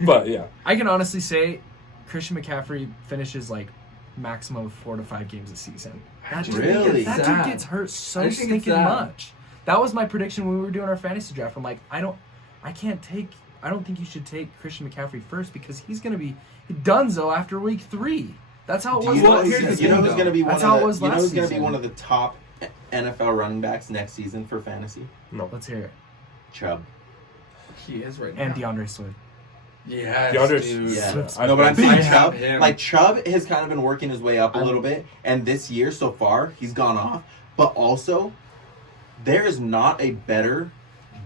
But yeah. I can honestly say, Christian McCaffrey finishes like maximum of 4 to 5 games a season. That dude, Really? that Sad. dude gets hurt so I just think it's stinking sad. much. That was my prediction when we were doing our fantasy draft. I'm like, I don't think you should take Christian McCaffrey first because he's gonna be donezo after week 3. That's how it Do was you know, last here's the season. thing, you know who's going to be one That's of how it the, was you know last who's going to be season. one of the top NFL running backs next season for fantasy? No. Let's hear it. Chubb. He is right And now. DeAndre Swift. Yes, DeAndre dude. Yeah. Swift's I No, but I'm I saying have Chubb. him. Like Chubb has kind of been working his way up a little bit, and this year so far he's gone off. But also, there is not a better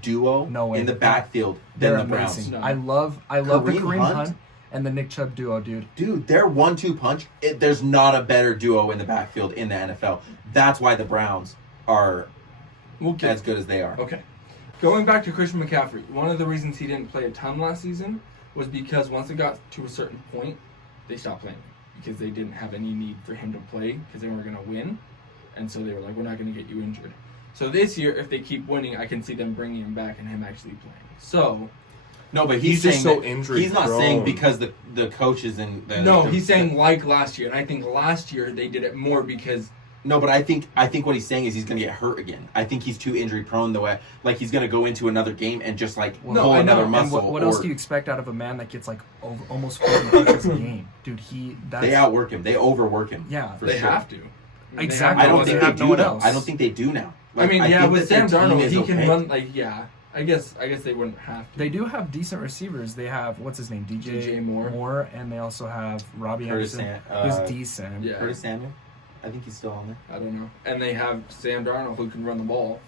duo No way. in the backfield They're than the Browns. amazing. No. I love the Kareem Kareem Hunt? Hunt and the Nick Chubb duo, dude. Dude, their 1-2 punch. There's not a better duo in the backfield in the NFL. That's why the Browns are We'll get as good as they are. Okay. Going back to Christian McCaffrey, one of the reasons he didn't play a ton last season was because once it got to a certain point, they stopped playing because they didn't have any need for him to play because they weren't going to win. And so they were like, we're not going to get you injured. So this year, if they keep winning, I can see them bringing him back and him actually playing. So, No, but He's he's just saying so that- injury He's not prone. saying because the coaches and the, no, the- he's saying like last year. And I think last year they did it more because No, but I think what he's saying is he's gonna get hurt again. I think he's too injury prone the way like he's gonna go into another game and just like No, pull I know. another And muscle. And what else or- do you expect out of a man that gets like almost 40 punches a game? Dude, They outwork him. They overwork him. Yeah. for they sure. have to. I mean, Exactly. I don't They think they have no do one though. else. I don't think they do now. I Like, mean, yeah, think with that Sam their team Darnold, is he can okay. run like I guess they wouldn't have to. They do have decent receivers. They have what's his name, DJ Moore. and they also have Robbie Curtis Anderson, Sam- who's decent. Yeah. Curtis Samuel. I think he's still on there. I don't know. And they have Sam Darnold who can run the ball,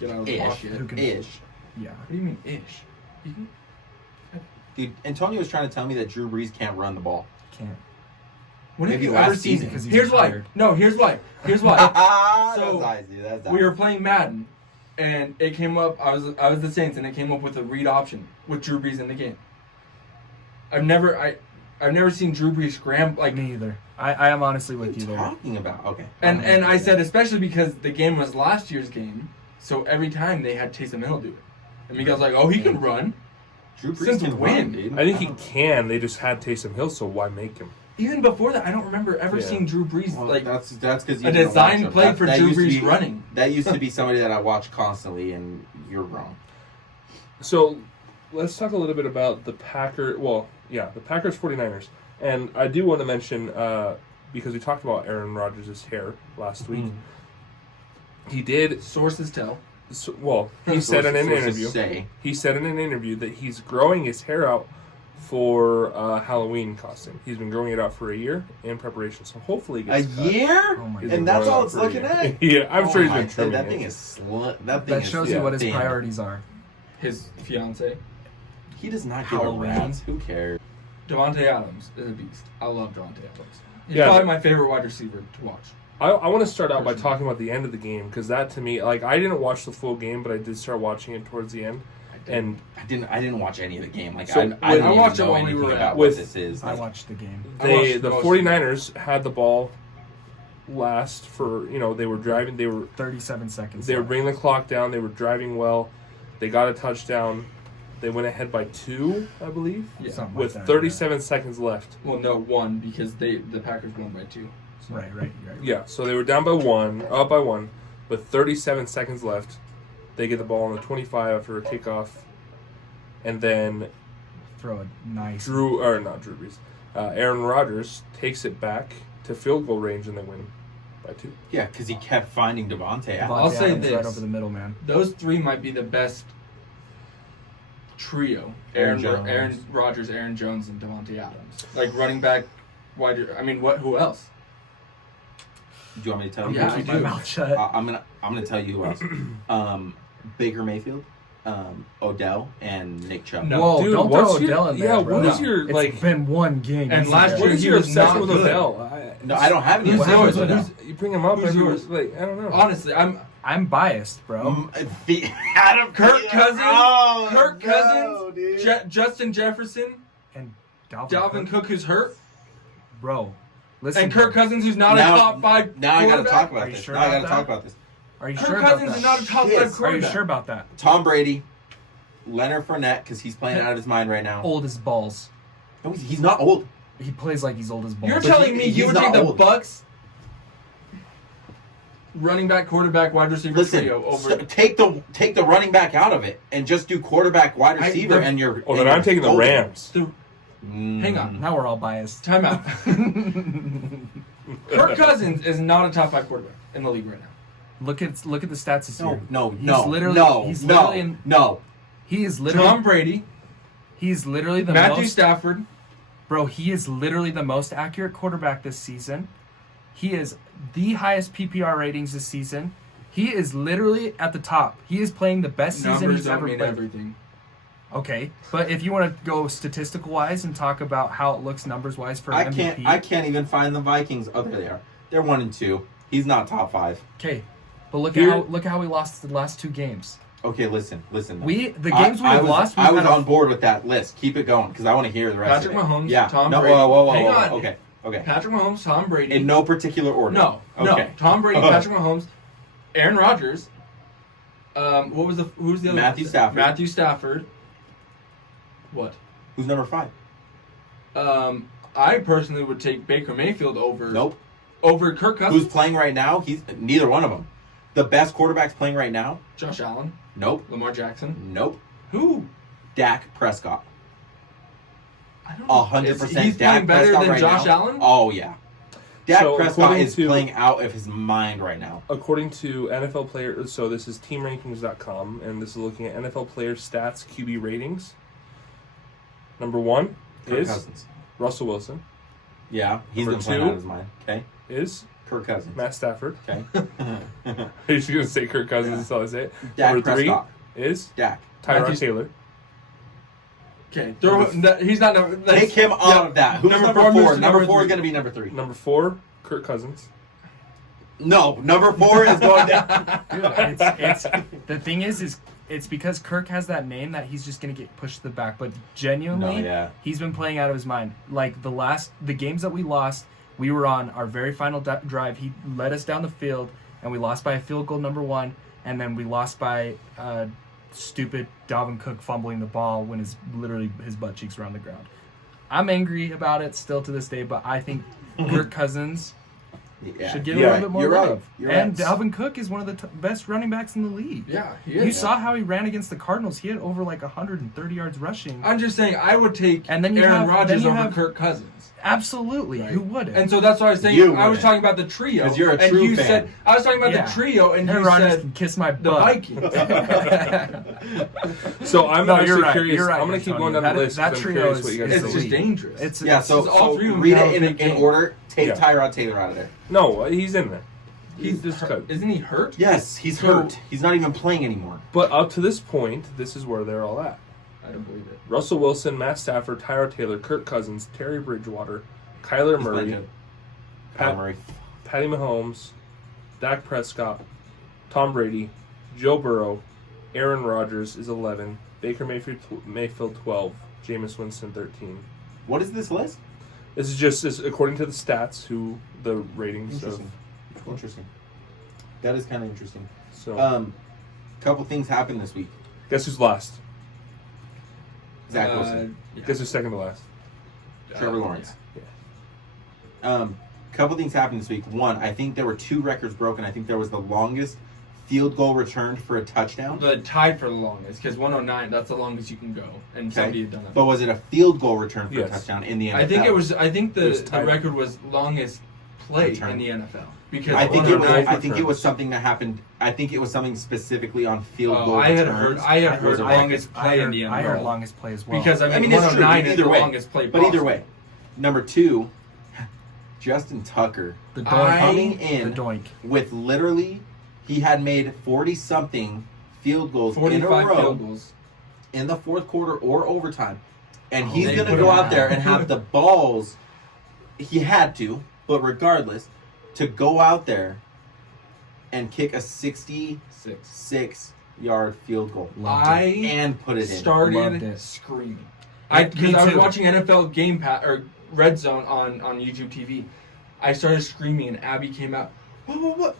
get out of the Ish. pocket. Who What can- Ish. Yeah. do you mean ish? He can- Dude, Antonio was trying to tell me that Drew Brees can't run the ball. Can't. When have Maybe you last ever seen season, it? 'cause he's Here's why. retired. No, here's why. Here's why. So, that's easy. That's we were playing Madden, and it came up. I was the Saints, and it came up with a read option with Drew Brees in the game. I've never seen Drew Brees scramble like. Me either. I am honestly with What are you you there. talking about? Okay. And I said especially because the game was last year's game, so every time they had Taysom Hill do it, and Miguel's like, oh, he can run. Drew Brees since can when? run, dude. I think he can. They just had Taysom Hill, so why make him? Even before that, I don't remember ever Yeah. seeing Drew Brees Well, like that's because a design play for Drew Brees be, running. That used to be somebody that I watch constantly, and you're wrong. So let's talk a little bit about the Packers 49ers. And I do want to mention, because we talked about Aaron Rodgers' hair last week, he did, Sources tell. he said in an Sources interview, say. he said in an interview that he's growing his hair out for Halloween costume. He's been growing it out for a year in preparation, so hopefully he A gets cut. year? Oh my He's God. been And that's growing all out it's for a looking year. at? Yeah, I'm sure he's my been trimming That it. thing is that thing That is shows you what his thin. priorities are. His fiance, He does not give a Halloween. rat's. Who cares? Devontae Adams, is a beast. I love Devontae Adams. He's Yeah. probably my favorite wide receiver to watch. I want to start out by talking about the end of the game, because that to me, like, I didn't watch the full game, but I did start watching it towards the end. And I didn't watch any of the game. Like So, I don't watched even it know when we anything were about with- what this is. I Like, watched the game. I watched the most of 49ers had the ball last for, they were driving, they were 37 seconds. They were left. bringing the clock down. They were driving well. They got a touchdown. They went ahead by 2, I believe, Yeah. Something with like that, 37 seconds left. Well, no, 1 because the Packers won by 2. Yeah. Right. Yeah, so they were down by 1, up by 1, with 37 seconds left. They get the ball on the 25 after a kickoff, and then Throw a nice. Aaron Rodgers takes it back to field goal range, and they win by 2. yeah, because he kept finding Devontae. Adams. I'll say Adams right this. over the middle, man. Those 3 might be the best trio. Aaron Jones. Aaron Rodgers, Aaron Jones, and Devontae Adams. Like running back, who else? Do you want me to tell you? Yeah, who I else? do. Mouth shut. I'm gonna tell you who else. Baker Mayfield, Odell, and Nick Chubb. No. Whoa, Dude, don't what's throw your- Odell in there, yeah, bro. what is your, It's like- been one game. And Easy last there. What year is he your was obsession not with good. Odell? No, I don't have any. Who's obsession yours? with Odell. You bring him up Who's everywhere. yours? Like, I don't know. Honestly, I'm biased, bro. Adam Kirk Cousins, Oh, Kirk no, Cousins, dude. Justin Jefferson, And Dalvin Cook, who's hurt, bro. Listen, and Kirk Cousins, who's not Now- a top 5 Now I gotta quarterback. talk Are about you this. sure Now I about gotta that? talk about this. Are you Kirk sure Cousins about is that? not a top Shit. 5 Are you quarterback. sure about that? Tom Brady, Leonard Fournette, because he's playing out of his mind right now. Old as balls. No, he's not old. He plays like he's old as balls. You're But telling me he's you would not take the old. Bucks running back, quarterback, wide receiver Listen, trio over? take the running back out of it and just do quarterback, wide I- receiver, the- and you're. Oh, then I'm taking the Rams. Hang on. Now we're all biased. Time out. Kirk Cousins is not a top 5 quarterback in the league right now. Look at the stats this year. No, He's no, literally- no, he's no, literally in- no. He is literally. Tom Brady, He's literally the Matthew most. Stafford. Bro, he is literally the most accurate quarterback this season. He is the highest PPR ratings this season. He is literally at the top. He is playing the best season Numbers he's don't ever mean played. everything. Okay, but if you want to go statistical wise and talk about how it looks numbers wise for I MVP, can't even find the Vikings. Oh, there they are. They're 1-2. He's not top 5. okay, but look Here- at how we lost the last 2 games. Okay, listen. The games we have lost. I we've was had a- on board with that list. Keep it going because I want to hear the rest. Patrick of it. Mahomes, Yeah. Tom no, Brady. Whoa. Hang on. Okay. Patrick Mahomes, Tom Brady. In no particular order. No. Okay. Tom Brady, Patrick Mahomes, Aaron Rodgers. Who's the other? Matthew Stafford. Matthew Stafford. What? Who's number 5? I personally would take Baker Mayfield over. Nope. Over Kirk Cousins. Who's playing right now? He's neither one of them. The best quarterback's playing right now? Josh Allen, Nope. Lamar Jackson. Nope. Who? Dak Prescott. I don't know. 100%. He's Dak playing better Prescott than right Josh now. Allen. Oh yeah. Dak So, Prescott according is to- playing out of his mind right now. According to NFL players, so this is teamrankings.com, and this is looking at NFL player stats, QB ratings. Number 1 Kirk is Cousins. Russell Wilson. Yeah, he's Number been playing 2 out of his mind. Okay. Is Kirk Cousins. Matt Stafford. Okay. Are you just going to say Kirk Cousins? Yeah. That's all I say. Dak Number 3 Prescott. is Dak. Tyrod Matthew- Taylor. Okay, he's not number. Take him out of that. Who's number 4? Mr. Number 4 is three. going to be number 3. Number 4, Kirk Cousins. No, number 4 is going down. Dude, it's the thing is it's because Kirk has that name that he's just gonna get pushed to the back. But genuinely, No, yeah. he's been playing out of his mind. Like the games that we lost, we were on our very final drive. He led us down the field, and we lost by a field goal, number 1, and then we lost by stupid Dalvin Cook fumbling the ball when his butt cheeks were on the ground. I'm angry about it still to this day, but I think Kirk Cousins Yeah. should get a Yeah, little bit more you're right. love. You're And right. Dalvin Cook is one of the best running backs in the league. Yeah, he You is. saw how he ran against the Cardinals. He had over like 130 yards rushing. I'm just saying, I would take And then you Aaron have- Rodgers then you over have- Kirk Cousins. Absolutely. Right. Who wouldn't? And so that's why I was saying, You I was wouldn't. talking about the trio. 'Cause you're a and true you fan. said, I was talking about Yeah. the trio, and Aaron you Rodgers said can kiss my the butt. Vikings. So I'm No, actually you're right. curious. You're right, I'm going to keep Antonio. going down the That- list. that 'cause I'm trio curious is- what you guys is It's think. just dangerous. It's Yeah, so all three of them read count it in in the game. order. Take Yeah. Tyrod Taylor out of there. No, he's in there. He's just cut. Isn't he hurt? Yes, he's So- hurt. He's not even playing anymore. But up to this point, this is where they're all at. I don't believe it. Russell Wilson, Matt Stafford, Tyrod Taylor, Kirk Cousins, Terry Bridgewater, Kyler He's Murray, playing good. Kyler Murray. Patty Mahomes, Dak Prescott, Tom Brady, Joe Burrow, Aaron Rodgers is 11, Baker Mayfield 12, Jameis Winston 13. What is this list? This is just according to the stats, the ratings of. Interesting. Interesting. That is kind of interesting. So Couple things happened this week. guess who's last? Zach Wilson, Guess who's second to last? Trevor Lawrence. Couple things happened this week. One, I think there were 2 records broken. I think there was the longest field goal returned for a touchdown. The tied for the longest, because 109, that's the longest you can go, and somebody had done that. But was it a field goal return for Yes. a touchdown in the NFL? I think it was. I think It was the tied. record was longest play Return. in the NFL because I think it was. 109 I think it was returns. something that happened. I think it was something specifically on field goal I had returns. heard. I had heard Was it longest play in the NFL. I heard longest play as well. because I mean, it's true. 109 is Either the way. longest play. But either possible. way, number 2, Justin Tucker the doink. coming the in doink. with literally, he had made 40-something field goals in a 45 row field goals. in the fourth quarter or overtime, and Oh, he's they going to put go him out out. there and have the balls. He had to, but regardless, to go out there and kick a 66-yard field goal Loved it. and put it in. Loved started it. screaming. Me Because I was too. watching NFL Game Pass or Red Zone on YouTube TV. I started screaming, and Abby came out. What?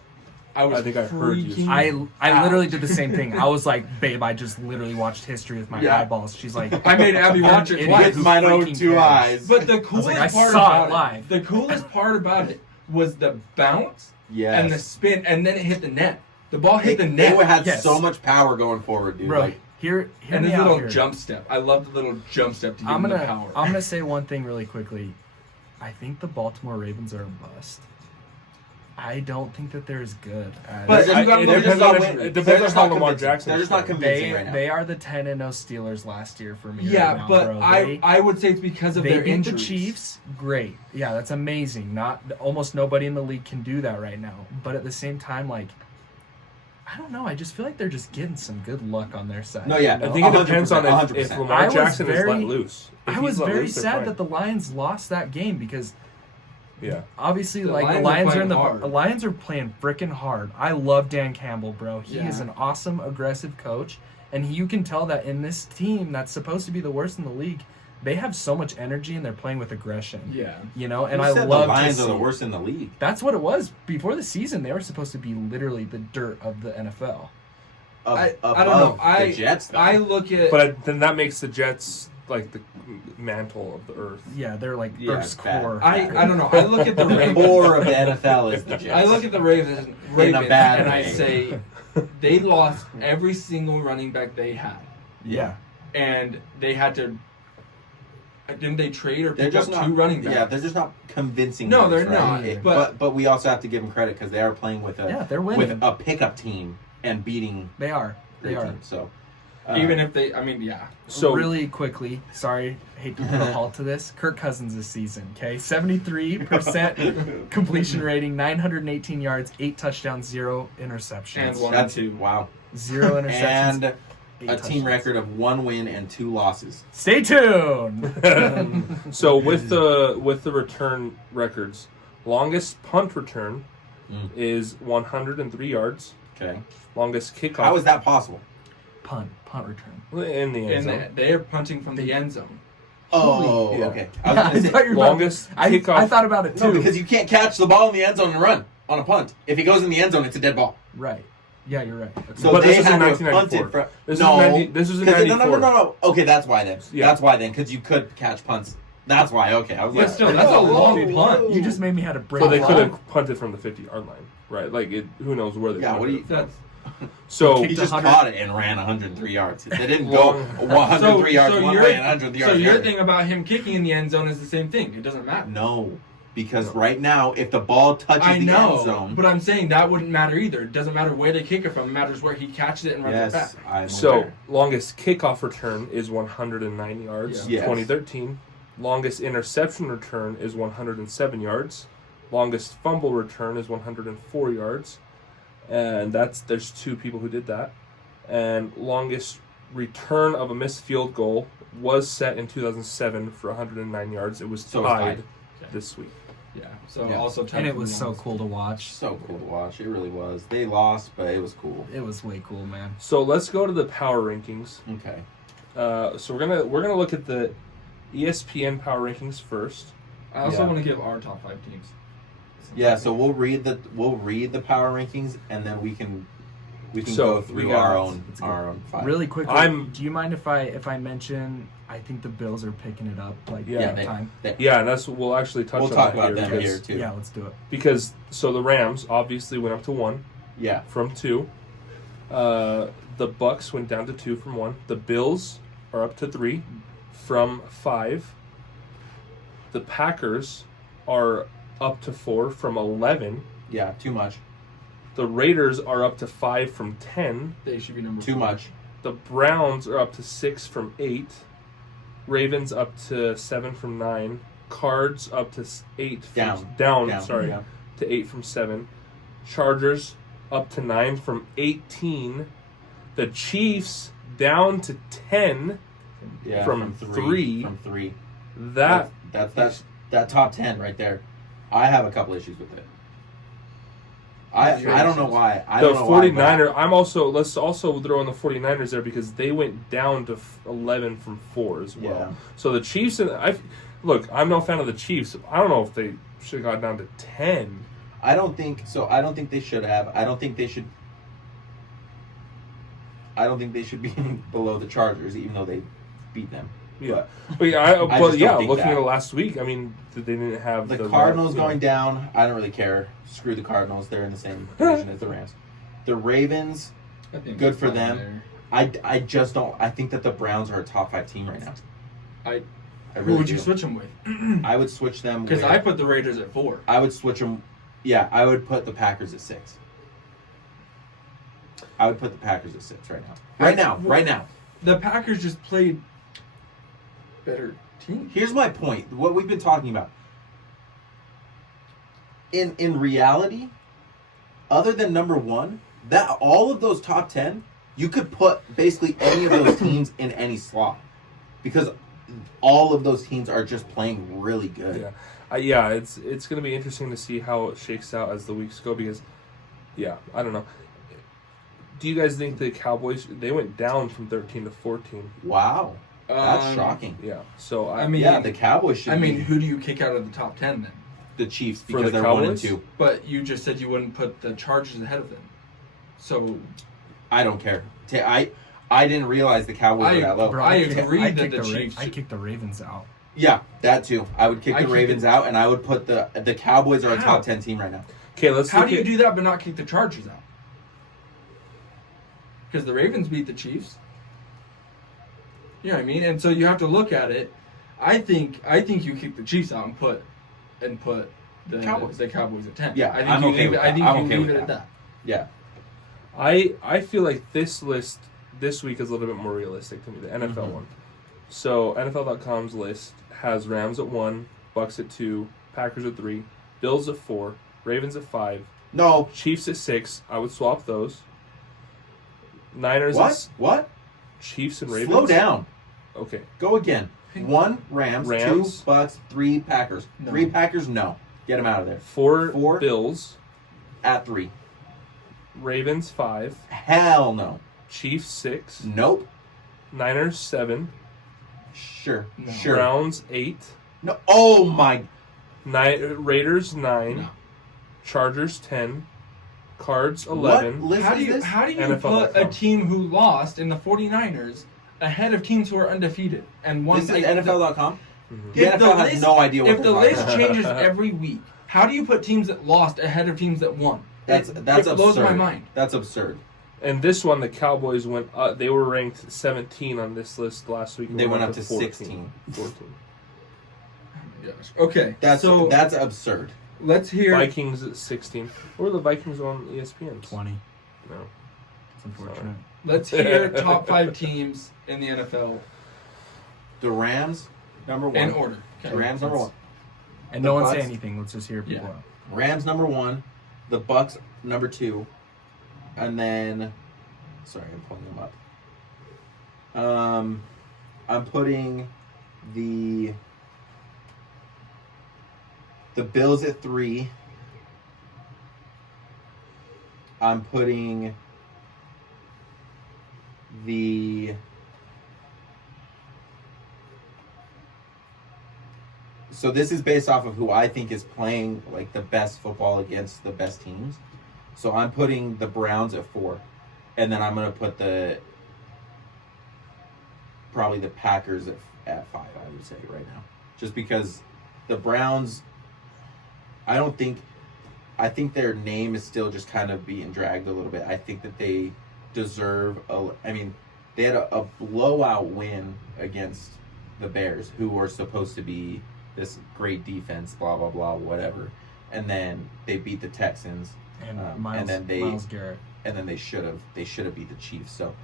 I was. I think I heard you. freaking I out. literally did the same thing. I was like, babe, I just literally watched history with my Yeah. eyeballs. She's like, I made Abby watch it Idiot twice. who With mine own freaking 2 cares? eyes. But the coolest like, I part saw it about live. the coolest part about it was the bounce Yes. and the spin, and then it hit the net. The ball hit the They net. had Yes. so much power going forward, dude. bro, Like, hear and me his out little here. jump step. I love the little jump step to give I'm him the gonna power. I'm gonna say one thing really quickly. I think the Baltimore Ravens are a bust. I don't think that they're as good as But I- you got- it they're depends just on not it winning. depends they're on just how not Lamar convincing. Jackson. They're just not plays. convincing right now. they are the 10-0 Steelers last year for me. yeah, right now, but bro. I would say it's because of They their beat injuries. the Chiefs. Great. Yeah, that's amazing. Not almost nobody in the league can do that right now. But at the same time, like, I don't know. I just feel like they're just getting some good luck on their side. No, yeah. I think it 100%, depends on if 100%. Lamar I was Jackson is very- let loose. If I was he's let very loose, they're sad fine. that the Lions lost that game because Yeah. obviously, The like, the Lions are Lions are playing in the hard. Lions are playing freaking hard. I love Dan Campbell, bro. He Yeah. is an awesome, aggressive coach, and you can tell that in this team that's supposed to be the worst in the league, they have so much energy and they're playing with aggression. Yeah. You know, and Who I said love the Lions to are see the worst in the league. That's what it was before the season. They were supposed to be literally the dirt of the NFL. I don't Above know. the Jets, though. I look at. Then that makes the Jets like the mantle of the earth. Yeah, they're like Yeah, Earth's bad. core. I don't know. I look at the the Ravens. core of the NFL is the Jets. I look at the Ravens, bad and I way. say they lost every single running back they had, yeah. and they had to. Didn't they trade or They're pick up just not 2 running backs? Yeah, they're just not convincing. No, us, they're right? not, It- but- but we also have to give them credit because they are playing with a Yeah, they're winning. with a pickup team and beating They are. They great are. teams. So Even if they, I mean, yeah. So really quickly, sorry, hate to put a halt to this. Kirk Cousins this season, okay? 73% completion rating, 918 yards, 8 touchdowns, 0 interceptions. And one. that's 2. wow. 0 interceptions. And 8 a touchdowns. team record of 1 win and 2 losses. Stay tuned. so with the return records, longest punt return is 103 yards. Okay, Longest kickoff how is that possible? punt return. in the end And zone. they are punting from the end zone. Oh, Yeah. okay. I was gonna say, thought you were Longest I kickoff. thought about it too. no, because you can't catch the ball in the end zone and run on a punt. If it goes in the end zone, it's a dead ball. Right. Yeah, you're right. Okay. So But they this was in had to have 1994. punted for This no. was in 90 this was in 'cause- no, 94. no. Okay, that's why then. Yeah. That's why then, because you could catch punts That's why. Okay, I was But like, still, that's a long punt. You just made me had to break. So they the could law. have punted from the 50-yard line, right? Like, who knows where they yeah. What punted do you? it from. That's So He just 100 caught it and ran 103 yards. They didn't go 103 yards one way and 100 yards So the your other. thing about him kicking in the end zone is the same thing. It doesn't matter. No, because right now, if the ball touches I the know, end zone, but I'm saying that wouldn't matter either. It doesn't matter where they kick it from. It matters where he catches it and runs it yes, back. I'm So aware. longest kickoff return is 109 yards, Yeah. Yes. 2013. Longest interception return is 107 yards. Longest fumble return is 104 yards, and there's 2 people who did that. And longest return of a missed field goal was set in 2007 for 109 yards. It was So it's tied tied. this week. Yeah. So Yeah. also And it was so longest. cool to watch. So cool to watch. It really was. They lost, but it was cool. It was way cool, man. So let's go to the power rankings. Okay. So we're gonna look at the ESPN power rankings first. I also Yeah. want to give our top 5 teams. Yeah. So we'll read the power rankings, and then we can So, go through we got- our own let's go. 5. Really quickly, I'm- do you mind if I mention? I think the Bills are picking it up. Like Yeah, big time. Yeah, and we'll actually touch We'll on talk that about here them because, here too. Yeah, let's do it. because so the Rams obviously went up to 1 Yeah. from 2. The Bucks went down to 2 from 1. The Bills are up to 3 from 5. The Packers are up to 4 from 11. Yeah. Too much. The Raiders are up to 5 from 10. They should be number Too 4. much. The Browns are up to 6 from 8. Ravens up to 7 from 9. Cards up to 8 from Down. sorry, Yeah. to 8 from 7. Chargers up to 9 from 18. The Chiefs down to 10. Yeah. From 3. From 3. That That's that top 10 right there. I have a couple issues with it. I don't know why. I the don't know why, 49er let's also throw in the 49ers there because they went down to 11 from 4 as well. Yeah. So the Chiefs I'm no fan of the Chiefs. I don't know if they should have got down to 10. I don't think so. I don't think they should have. I don't think they should be below the Chargers, even though they beat them. Yeah, but yeah, I just don't think looking that. at it last week, I mean, they didn't have The Cardinals going down. I don't really care. Screw the Cardinals. They're in the same division as the Rams. The Ravens. I think Good they're for fine them. there. I just don't. I think that the Browns are a top 5 team right now. I really Who would you do. switch them with? I would switch them. Because with- I put the Raiders at 4. I would switch them. Yeah, I would put the Packers at 6. I would put the Packers at 6 right now. Right now. The Packers just played better team. Here's my point. What we've been talking about. In reality, other than number 1, that all of those top 10, you could put basically any of those teams in any slot, because all of those teams are just playing really good. Yeah, it's going to be interesting to see how it shakes out as the weeks go because, I don't know. Do you guys think the Cowboys, they went down from 13 to 14? Wow, that's shocking. Yeah, so I mean, Yeah, the Cowboys should. be who do you kick out of the top 10 then? the Chiefs For because the they're 1 and Cowboys? 2. But you just said you wouldn't put the Chargers ahead of them. So I don't care. I didn't realize the Cowboys were that low. Bro, I agree I'd that kick the Chiefs- I'd kick the Ravens out. Yeah, that too. I would kick I the keep Ravens it- out, and I would put the Cowboys are a How? top 10 team right now. Okay, let's how look do you at, do that but not kick the Chargers out? Because the Ravens beat the Chiefs. You know what I mean? And so you have to look at it. I think you kick the Chiefs out and put the Cowboys. the Cowboys at 10. Yeah, I think I'm you okay leave with it. I that. think I'm you okay leave with it at that. that. Yeah. I feel like this list this week is a little bit more realistic to me, the NFL one. So NFL.com's list has Rams at 1, Bucks at 2, Packers at 3, Bills at 4, Ravens at 5, No. Chiefs at 6. I would swap those. Niners What? Chiefs and Ravens. Slow down. Okay. Go again. 1 Rams, Rams. 2 Bucks, 3 Packers. No. 3 Packers. No. Get them out of there. 4 Four. Bills, At 3. Ravens 5, Hell no. Chiefs 6, Nope. Niners 7, Sure. No. Sure. Browns 8, No. Oh my. Raiders 9, No. Chargers 10, Cards 11. What list How do is you this? how do you NFL.com. put a team who lost in the 49ers ahead of teams who are undefeated and won? This is NFL.com. Mhm. The NFL has no idea what if the they're talking list about. changes every week, how do you put teams that lost ahead of teams that won? That's it absurd. blows my mind. That's absurd. And this one, the Cowboys went. They were ranked 17 on this list last week. They went up to 14. 16. 14. Gosh. Okay, That's absurd. let's hear. Vikings at 16. Or the Vikings on ESPN? 20. No. It's unfortunate. Let's hear top 5 teams in the NFL The Rams, number 1. in order. The Rams, number 1. And The no one say Bucs- anything. Let's just hear people Yeah. out. Rams, number 1. The Bucks, number 2. And then... Sorry, I'm pulling them up. I'm putting the Bills at 3. I'm putting the... So this is based off of who I think is playing like the best football against the best teams. So I'm putting the Browns at 4. And then I'm going to put probably the Packers at 5, I would say, right now. Just because the Browns, I think their name is still just kind of being dragged a little bit. I think that they deserve they had a blowout win against the Bears, who were supposed to be this great defense, blah, blah, blah, whatever. And then they beat the Texans. And Miles Garrett. And then they should have beat the Chiefs. So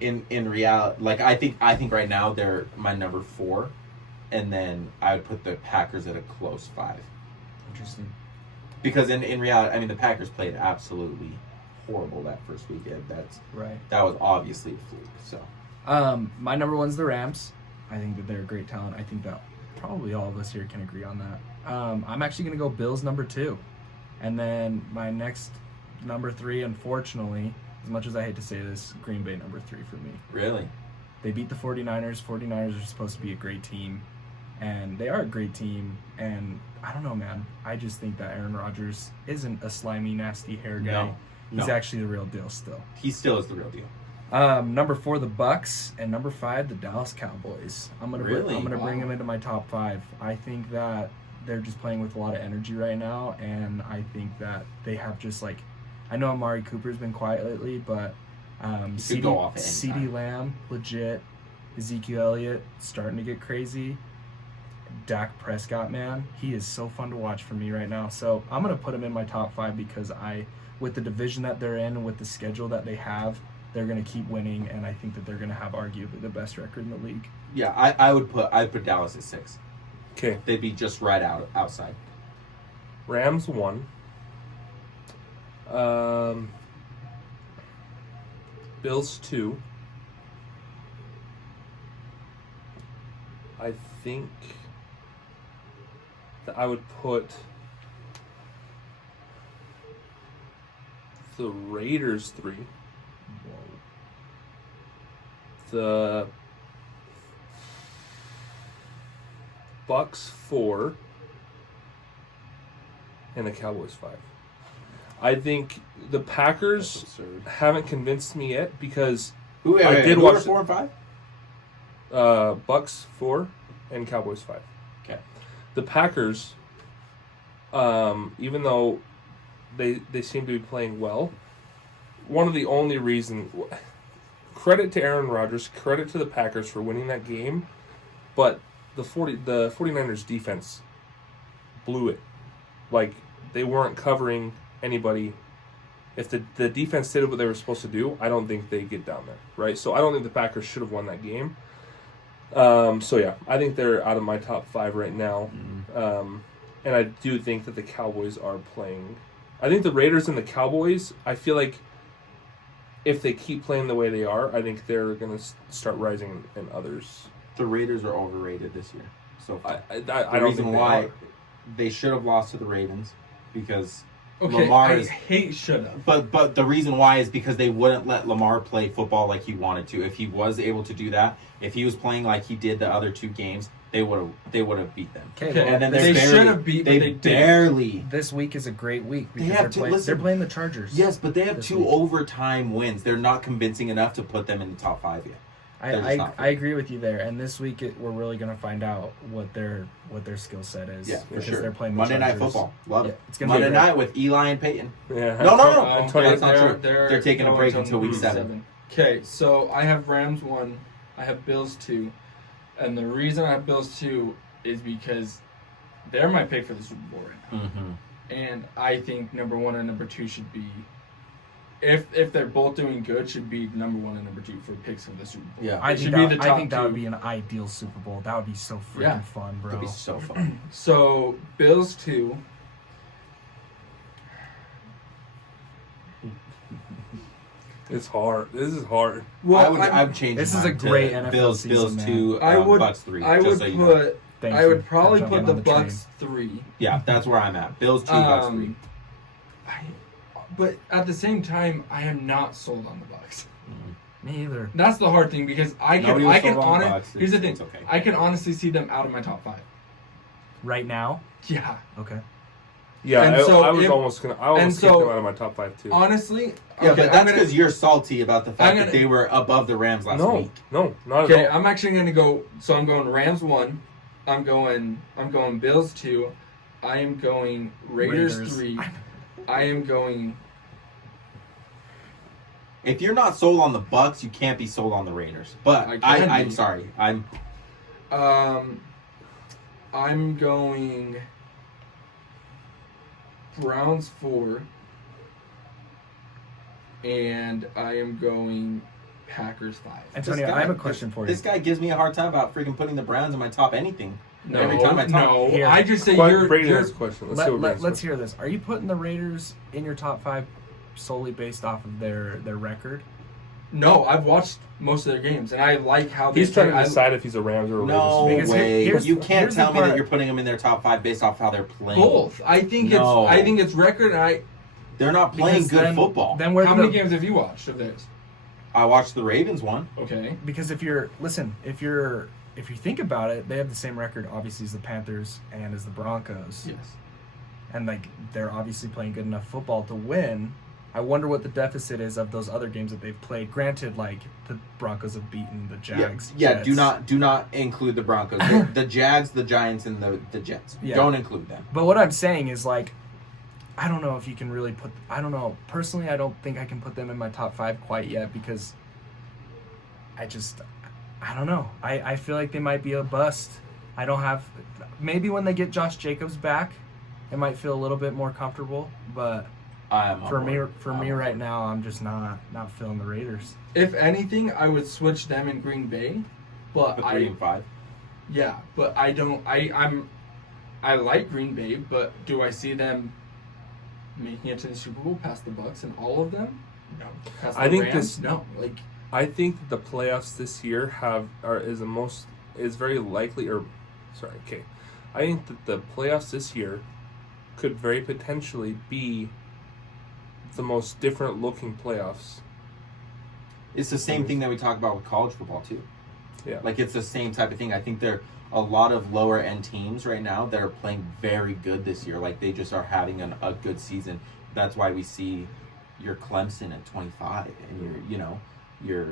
in reality, like I think right now they're my number 4, and then I would put the Packers at a close 5. Interesting. Because in reality, the Packers played absolutely horrible that first weekend. Right. That was obviously a fluke. So My number 1's the Rams. I think that they're a great talent. I think that probably all of us here can agree on that. I'm actually going to go Bills number 2. And then my next number 3, unfortunately, as much as I hate to say this, Green Bay number 3 for me. really, They beat the 49ers. 49ers are supposed to be a great team. And they are a great team. And I don't know, man. I just think that Aaron Rodgers isn't a slimy, nasty hair guy. No. He's actually the real deal still. he still is the real deal. Number 4, the Bucks, and number 5, the Dallas Cowboys. I'm gonna Really? bring them into my top 5. I think that they're just playing with a lot of energy right now, and I think that they have just like, I know Amari Cooper's been quiet lately, but could go off at any CeeDee time. Lamb, legit. Ezekiel Elliott starting to get crazy. Dak Prescott, man, he is so fun to watch for me right now. So I'm gonna put him in my top 5 because with the division that they're in, with the schedule that they have, they're going to keep winning, and I think that they're going to have arguably the best record in the league. Yeah, I'd put Dallas at 6. Okay. They'd be just right outside. Rams 1. Bills 2. I think that I would put the Raiders 3. The Bucks 4. And the Cowboys 5. I think the Packers That's absurd. haven't convinced me yet because Who did who are watch 4 and 5? Bucks 4 and Cowboys 5. Okay. The Packers, even though they seem to be playing well, one of the only reasons, credit to Aaron Rodgers, credit to the Packers for winning that game, but the 49ers defense blew it. Like, they weren't covering anybody. If the defense did what they were supposed to do, I don't think they get down there, right? So I don't think the Packers should have won that game. So yeah, I think they're out of my top 5 right now. And I do think that the Cowboys are playing. I think the Raiders and the Cowboys, I feel like if they keep playing the way they are, I think they're going to start rising in others. The Raiders are overrated this year. So I the don't reason think why they are. they should have lost to the Ravens because Okay, Lamar I is. hate should have. But the reason why is because they wouldn't let Lamar play football like he wanted to. If he was able to do that, if he was playing like he did the other 2 games, they would have beat them. Okay, Okay, well, And then they barely- should have beat, but they didn't. barely. this week is a great week because They have to- listen. they're playing the Chargers. Yes, but they have This 2 week. overtime wins. They're not convincing enough to put them in the top 5 yet. I agree with you there. And this week we're really going to find out what their skill set is. Yeah, for because sure. they're playing the Monday Night Chargers. Football. Love it. It's gonna be Monday great. night with Eli and Peyton. Yeah. No, Oh, that's not true. They're taking a going break till until week week 7. Okay, so I have Rams 1, I have Bills 2, and the reason I have Bills 2 is because they're my pick for the Super Bowl right now. Mm-hmm. And I think number 1 and number 2 should be, if they're both doing good, should be number 1 and number 2 for picks for the Super Bowl. Yeah. I It think, should be the I top think that would two. be an ideal Super Bowl. That would be so freaking Yeah. fun, bro. That'd be so fun. So Bills 2. It's hard. This is hard. Well, I've changed. This is mine a great to NFL Bills, season, Bills man. 2, I would Bucks 3. I just would so you know. put Thank I you would probably for put jumping the on the train. Bucks 3. Yeah, that's where I'm at. Bills 2, Bucks 3. But at the same time, I am not sold on the Bucks. Me either. That's the hard thing because Nobody was I can sold on the honestly. Bucks. Here's the thing. It's okay. I can honestly see them out of my top 5. Right now? Yeah. Okay. Yeah, And I so was if- almost gonna. I almost so- kicked them out of my top 5 too. Honestly. Yeah, okay, but that's because you're salty about the fact I'm that gonna- they were above the Rams last No, week. no, not Okay, at all. I'm actually gonna go. So I'm going Rams 1. I'm going Bills 2. I am going Raiders. 3. I am going. If you're not sold on the Bucks, you can't be sold on the Raiders. But I can I'm be. sorry. I'm going Browns 4. And I am going Packers 5. Antonio, I have a question for you. This guy gives me a hard time about freaking putting the Browns in my top anything. No, Every time I talk. no. Here. I just say Brady you're has a question. Let's see what Brady's Let's question. hear this. Are you putting the Raiders in your top 5 solely based off of their record? No, I've watched most of their games, and I like how they He's trying to play. decide if he's a Rams or a No Raiders. Because way. here's- You can't here's the tell me that part- you're putting them in their top 5 based off how they're playing. Both. I think No. it's record. And They're not playing Because good then- football. Then where how the, many games have you watched of theirs? I watched the Ravens one. Okay. Because if you think about it, they have the same record obviously as the Panthers and as the Broncos. Yes. And like they're obviously playing good enough football to win. I wonder what the deficit is of those other games that they've played. Granted, like the Broncos have beaten the Jags. Yeah, Jets. do not include the Broncos. The Jags, the Giants, and the Jets. Yeah. Don't include them. But what I'm saying is like, I don't know if you can really put. I don't know. Personally, I don't think I can put them in my top 5 quite yet because I don't know. I feel like they might be a bust. I don't have. Maybe when they get Josh Jacobs back, it might feel a little bit more comfortable. But for me right now, I'm just not feeling the Raiders. If anything, I would switch them in Green Bay, but A 3 and 5. yeah, but I don't. I like Green Bay, but do I see them making it to the Super Bowl past the Bucks and all of them? No. Past the I think Rams? this- No. Like I think that the playoffs this year is very likely. I think that the playoffs this year could very potentially be the most different looking playoffs. It's the same thing that we talk about with college football too. Yeah. Like it's the same type of thing. I think there are a lot of lower end teams right now that are playing very good this year. Like they just are having a good season. That's why we see your Clemson at 25 and your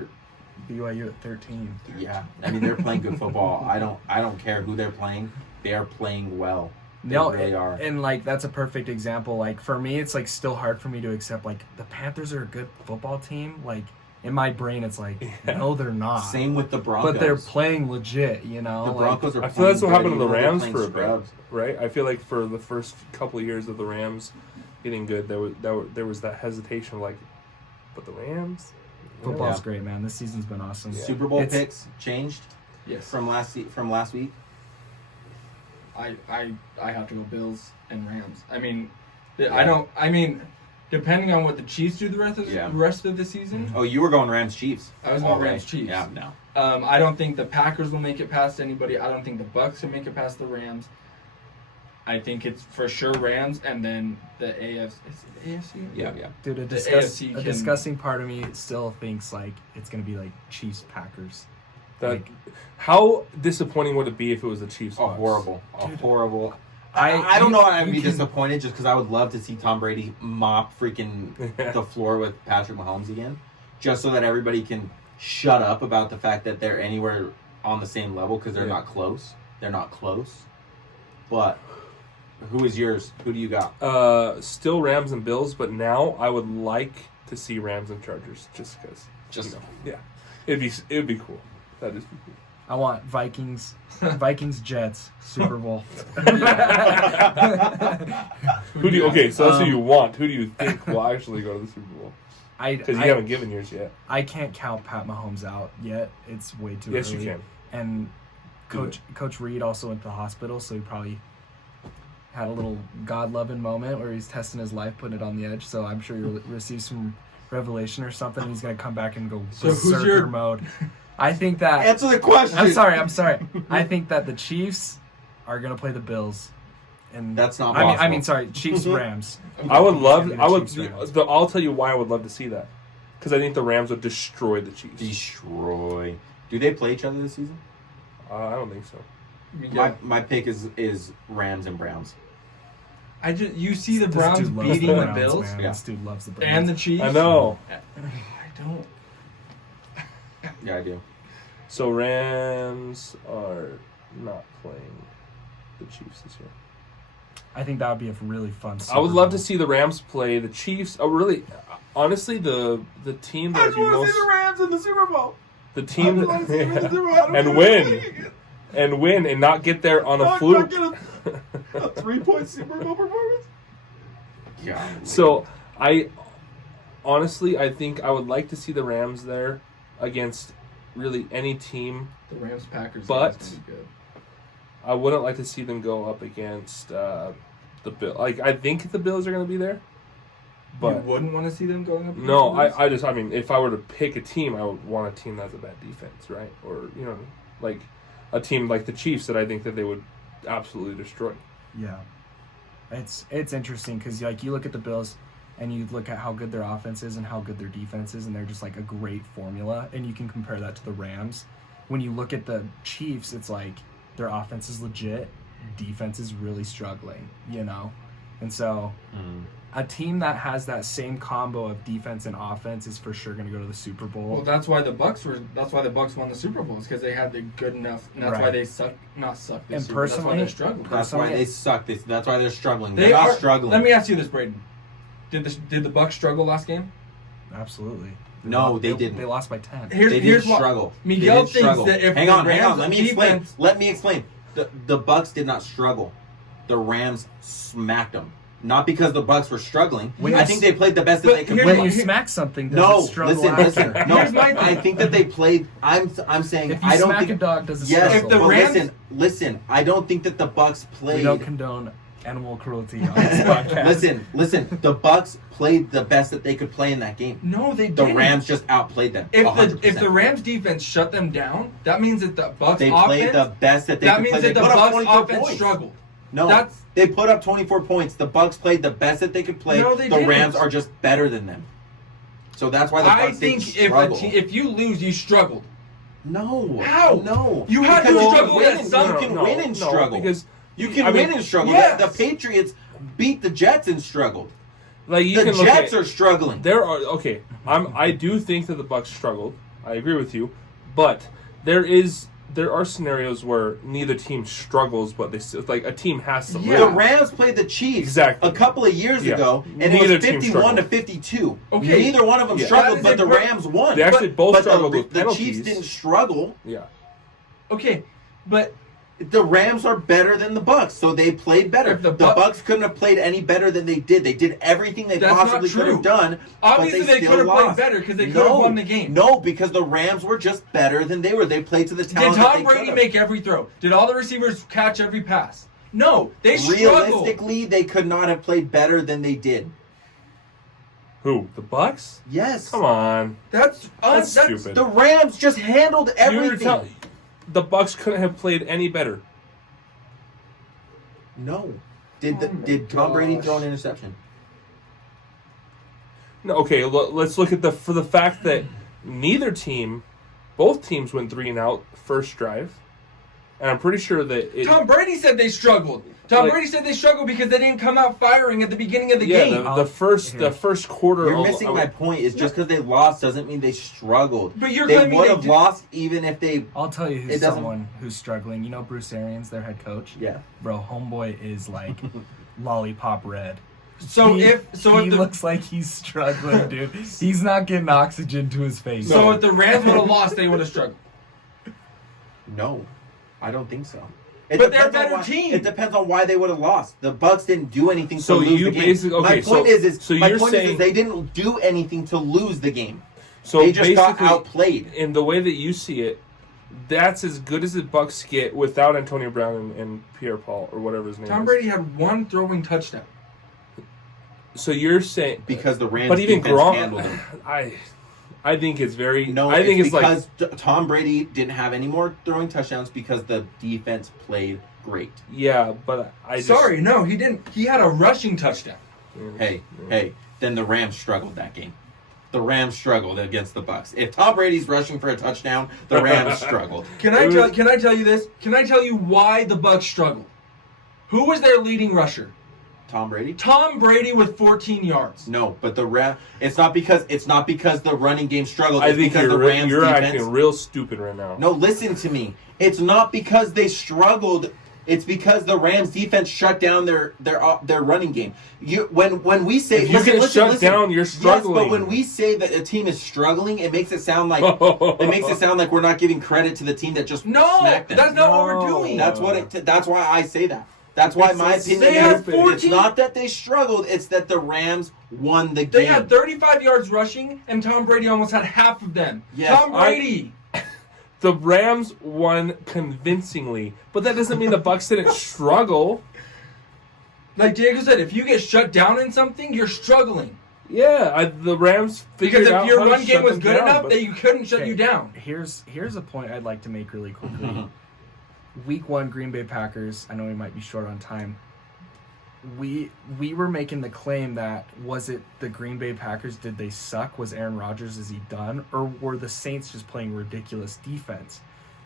BYU at 13. yeah. I mean they're playing good football. I don't care who they're playing. They are playing well. They No, really are. and like that's a perfect example. Like for me, it's like still hard for me to accept. Like the Panthers are a good football team. Like in my brain, it's like no, they're not. Same with the Broncos. But they're playing legit. You know, The like, Broncos are. I feel that's what playing happened to good, the even though Rams they're for a playing bit, scrubs. right? I feel like for the first couple of years of the Rams getting good, there was that hesitation, like, but the Rams. Football's Yeah. great, man. This season's been awesome. Yeah. Super Bowl It's- picks changed yes, from last week. I have to go Bills and Rams. I mean, I don't. I mean, depending on what the Chiefs do the rest of the season, Oh, you were going Rams Chiefs. I was all going day. Rams Chiefs. Yeah, no. I don't think the Packers will make it past anybody. I don't think the Bucks will make it past the Rams. I think it's for sure Rams, and then the AFC. Is it the AFC? Yeah. Dude, a AFC can- disgusting part of me still thinks like it's gonna be like Chiefs Packers. Like, How disappointing would it be if it was the Chiefs? Oh, Bucks? horrible. Oh, Dude. horrible. I don't you- know. I'd you be can- disappointed just because I would love to see Tom Brady mop freaking the floor with Patrick Mahomes again, just so that everybody can shut up about the fact that they're anywhere on the same level because they're Yeah. not close. They're not close. But who is yours? Who do you got? Still Rams and Bills, but now I would like to see Rams and Chargers just because. Just yeah, it'd be cool. That is cool. I want Vikings Jets Super Bowl. Who do you? Okay, so that's who you want. Who do you think will actually go to the Super Bowl? Because you haven't given yours yet. I can't count Pat Mahomes out yet. It's way too Yes, early. you can. And Coach Reed also went to the hospital, so he probably had a little God-loving moment where he's testing his life, putting it on the edge. So I'm sure he'll receive some revelation or something. He's going to come back and go berserker mode. I think that... Answer the question. I'm sorry. I think that the Chiefs are going to play the Bills. And That's not possible. I mean, sorry, Chiefs-Rams. I'll tell you why I would love to see that. Because I think the Rams would destroy the Chiefs. Destroy. Do they play each other this season? I don't think so. My pick is Rams and Browns. You see the This Browns dude loves beating the Browns, Bills man. Yeah. This dude loves the Browns. and the Chiefs. I know. I don't. Yeah, I do. So Rams are not playing the Chiefs this year. I think that would be a really fun Super I would love to Bowl. see the Rams play the Chiefs. Oh, really? Honestly, the team that I would just be want to most see the Rams in the Super Bowl. the team I just want to see them in the that, Super Bowl. I don't and care win who's playing it. and win and not get there on a Not fluke. get a 3-point Super Bowl performance. Yeah. So I think I would like to see the Rams there against really any team. The Rams Packers. But- game's gonna be good. I wouldn't like to see them go up against the Bills. Like I think the Bills are going to be there, but you wouldn't want to see them going up. against no, the Bills? I mean, if I were to pick a team, I would want a team that has a bad defense, right? Or like a team like the Chiefs that I think that they would absolutely destroy. Yeah, it's interesting because like you look at the Bills and you look at how good their offense is and how good their defense is, and they're just like a great formula. And you can compare that to the Rams. When you look at the Chiefs, it's like their offense is legit, defense is really struggling, and so a team that has that same combo of defense and offense is for sure going to go to the Super Bowl. Well, that's why the Bucks won the Super Bowl, because they had the good enough. And that's Right. why they suck. Not suck. This And year, but that's why personally- they're struggling. That's why they suck. That's why they're struggling. They They're not are struggling. Let me ask you this, Braden. Did the Bucks struggle last game? Absolutely. No, they didn't. They lost by 10. They Here's didn't what struggle. Miguel They didn't thinks struggle. that if hang the on. Rams Let me explain. defense- Let me explain. The Bucks did not struggle. The Rams smacked them. Not because the Bucks were struggling. When I you think they played the best that but they could here- When play. you smack something, does No, it struggle listen. after? No, Here's my thing. I think that they played. I'm saying If you I don't smack think. a dog, does it Yes, struggle? If the but Rams- listen. I don't think that the Bucks We played. don't condone animal cruelty on this podcast. Listen. The Bucks played the best that they could play in that game. No, they The didn't. Rams just outplayed them. If 100%. the Rams defense shut them down, that means that the Bucks they offense. played the best that they that could means play. that They the put up Bucks 24 offense points. struggled. No, That's- they put up 24 points. The Bucks played the best that they could play. No, they the didn't. Rams are just better than them. So that's why the I Bucks didn't think struggle. if you lose, you struggled. No. How? No. You had to Because struggle win at and- some- You can win and struggle. because you can I win mean, and struggle. yes. The Patriots beat the Jets and struggled. like you The can look Jets at, are struggling. There are okay. I do think that the Bucks struggled. I agree with you, but there are scenarios where neither team struggles, but they still, like a team has to Yeah. The lose. Rams played the Chiefs Exactly. a couple of years Yeah. ago, and Neither it was team 51 to struggled. 52. Okay. Neither one of them Yeah. struggled, That is but the a Rams won. They actually both but struggled the with penalties. Chiefs didn't struggle. Yeah, Okay, but The Rams are better than the Bucks, so they played better. If the The Bucks couldn't have played any better than they did. They did everything they That's not possibly could true. have done. Obviously but they still could have played lost. better because they could have won the game. No, because the Rams were just better than they were. They played to the Did talent that Tom they Brady could've. make every throw? Did all the receivers catch every pass? No, they struggled. Realistically, they could not have played better than they did. who the Bucks? Yes. Come on, That's that's stupid. The Rams just handled You were everything. tell- the Bucks couldn't have played any better. No. Oh my Did Tom Brady gosh. throw an interception? No, okay. Let's look at the fact that both teams went 3 and out first drive. And I'm pretty sure that Tom Brady said they struggled. Tom Brady said they struggled because they didn't come out firing at the beginning of the game. The first quarter. You're missing my point. Is just because they lost doesn't mean they struggled. But you're they claiming would they have did- lost even if they. I'll tell you It who's doesn't- someone who's struggling. You know Bruce Arians, their head coach? Yeah. Bro, homeboy is like lollipop red. So he, if he the looks like he's struggling, dude. He's not getting oxygen to his face. so if the Rams would have lost, they would have struggled. No, I don't think so. But they're a depends on better why- team. It depends on why they would have lost. The Bucks didn't do anything to So lose you the game. basically- okay, my point so my you're point saying- is they didn't do anything to lose the game. So They just got basically, outplayed. in the way that you see it, that's as good as the Bucks get without Antonio Brown and Pierre Paul or whatever his name Tom is. Brady had one throwing touchdown. So you're saying Because the Rams but even defense handled them. Gronk, I think it's very. No, I think it's like because Tom Brady didn't have any more throwing touchdowns because the defense played great. yeah, but I just, Sorry, no, he didn't. He had a rushing touchdown. Hey, then the Rams struggled that game. The Rams struggled against the Bucks. If Tom Brady's rushing for a touchdown, the Rams struggled. Can I tell you this? Can I tell you why the Bucks struggled? Who was their leading rusher? Tom Brady? Tom Brady with 14 yards. No, but it's not because the running game struggled. I It's think because the Rams you're defense. acting real stupid right now. No, listen to me. It's not because they struggled. It's because the Rams defense shut down their running game. When we say If you get shut down, you're struggling. Yes, but when we say that a team is struggling, it makes it sound like we're not giving credit to the team that just smacked them. That's not what we're doing. That's why I say that. That's why my opinion they had is 14 it's not that they struggled, it's that the Rams won the game. They had 35 yards rushing, and Tom Brady almost had half of them. Yes, Tom Brady. The Rams won convincingly, but that doesn't mean the Bucks didn't struggle. Like Diego said, if you get shut down in something, you're struggling. Yeah, the Rams figured Because out if your how to run game shut was them good down, enough, but- that you couldn't shut you down. Here's a point I'd like to make really quickly. Week 1, Green Bay Packers. I know we might be short on time. We were making the claim that, was it the Green Bay Packers? Did they suck? Was Aaron Rodgers, is he done? Or were the Saints just playing ridiculous defense?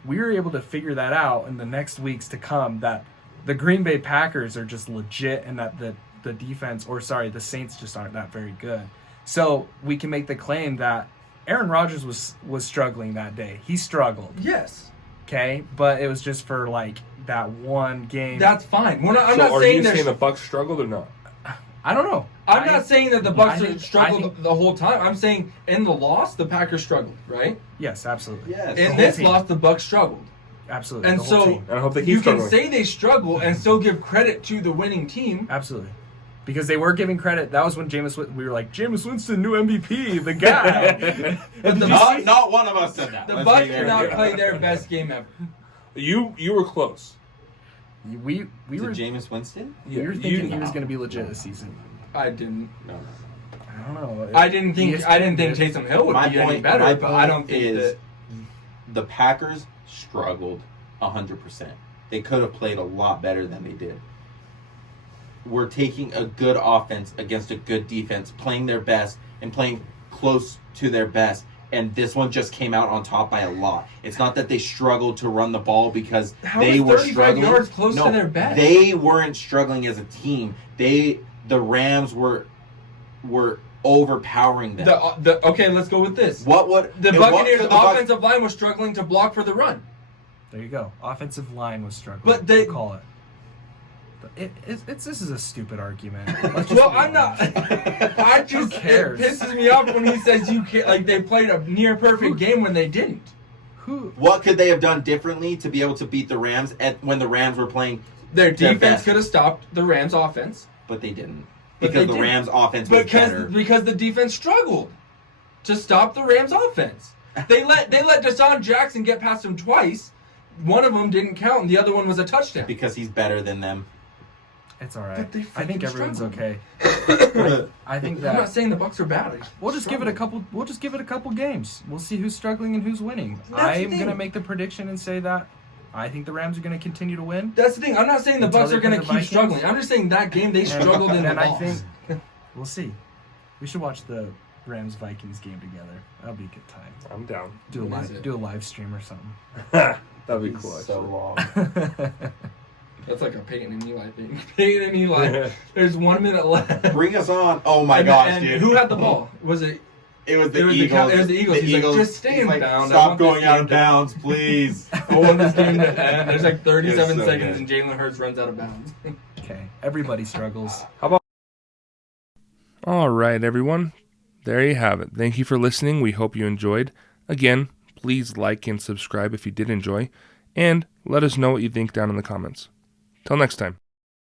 We were able to figure that out in the next weeks to come, that the Green Bay Packers are just legit and that the defense, the Saints just aren't that very good. So we can make the claim that Aaron Rodgers was struggling that day. He struggled. Yes. Okay, but it was just for like that one game. That's fine. I'm So not are saying you they're. saying the Bucks struggled or not? I don't know. I'm not saying that the Bucks I think- struggled the whole time. I'm saying in the loss, the Packers struggled, right? Yes, absolutely. Yes. In whole this team. loss, the Bucks struggled. Absolutely. And the whole so team. And I hope they keep you struggling. can say they struggle and still give credit to the winning team. Absolutely. Because they were giving credit. That was when we were like, Jameis Winston, new MVP, the guy. But the Not one of us said that. The Let's Bucks be did very not clear. play their best game ever. You were close. we Is were it Jameis Winston? we were thinking he was going to be legit this season. I didn't. No. I don't know. I didn't think ESPN did. Taysom Hill would My be any point, better, my but point I don't think is that. the Packers struggled 100%. They could have played a lot better than they did. We're taking a good offense against a good defense, playing their best and playing close to their best. And this one just came out on top by a lot. It's not that they struggled to run the ball because How they was were 35 struggling. yards close to their best? They weren't struggling as a team. The Rams were overpowering them. Okay, let's go with this. What would The and what Buccaneers' could the Bucs- offensive line was struggling to block for the run. There you go. Offensive line was struggling. But they- we'll call it. This is a stupid argument. Let's just Well, move I'm on. not. I just cares? It pisses me off when he says you can't. Like they played a near perfect game when they didn't. Who? What could they have done differently to be able to beat the Rams when the Rams were playing? Their Their defense best. could have stopped the Rams' offense. But they didn't But because they the didn't. Rams' offense was better. Because the defense struggled to stop the Rams' offense. They let Deshaun Jackson get past them twice. One of them didn't count, and the other one was a touchdown. Because he's better than them. It's all right. But they I think freaking everyone's struggled. okay. I think I'm not that saying the Bucks are bad. we'll just give it a couple. We'll just give it a couple games. We'll see who's struggling and who's winning. That's the I'm thing. gonna make the prediction and say that I think the Rams are gonna continue to win. That's the thing. I'm not saying the Until Bucks they are going to play the keep Vikings? struggling. I'm just saying that game they struggled in the and I loss. think we'll see. We should watch the Rams Vikings game together. That'll be a good time. I'm down. Do a When is live it? do a live stream or something. That'd be He's cool. so Actually. long. That's like a Peyton and Eli thing. Peyton and Eli. There's 1 minute left. Bring us on. Oh my And- gosh, and dude. who had the ball? Was it? It was the It was the Eagles. Cow- it was the Eagles. He's like, "Just stay in He's bounds. I Stop want this going out game of to-" bounds, please. I want this game to end. There's like 37 so seconds, good. and Jalen Hurts runs out of bounds. Okay, everybody struggles. All right, everyone. There you have it. Thank you for listening. We hope you enjoyed. Again, please like and subscribe if you did enjoy, and let us know what you think down in the comments. Till next time.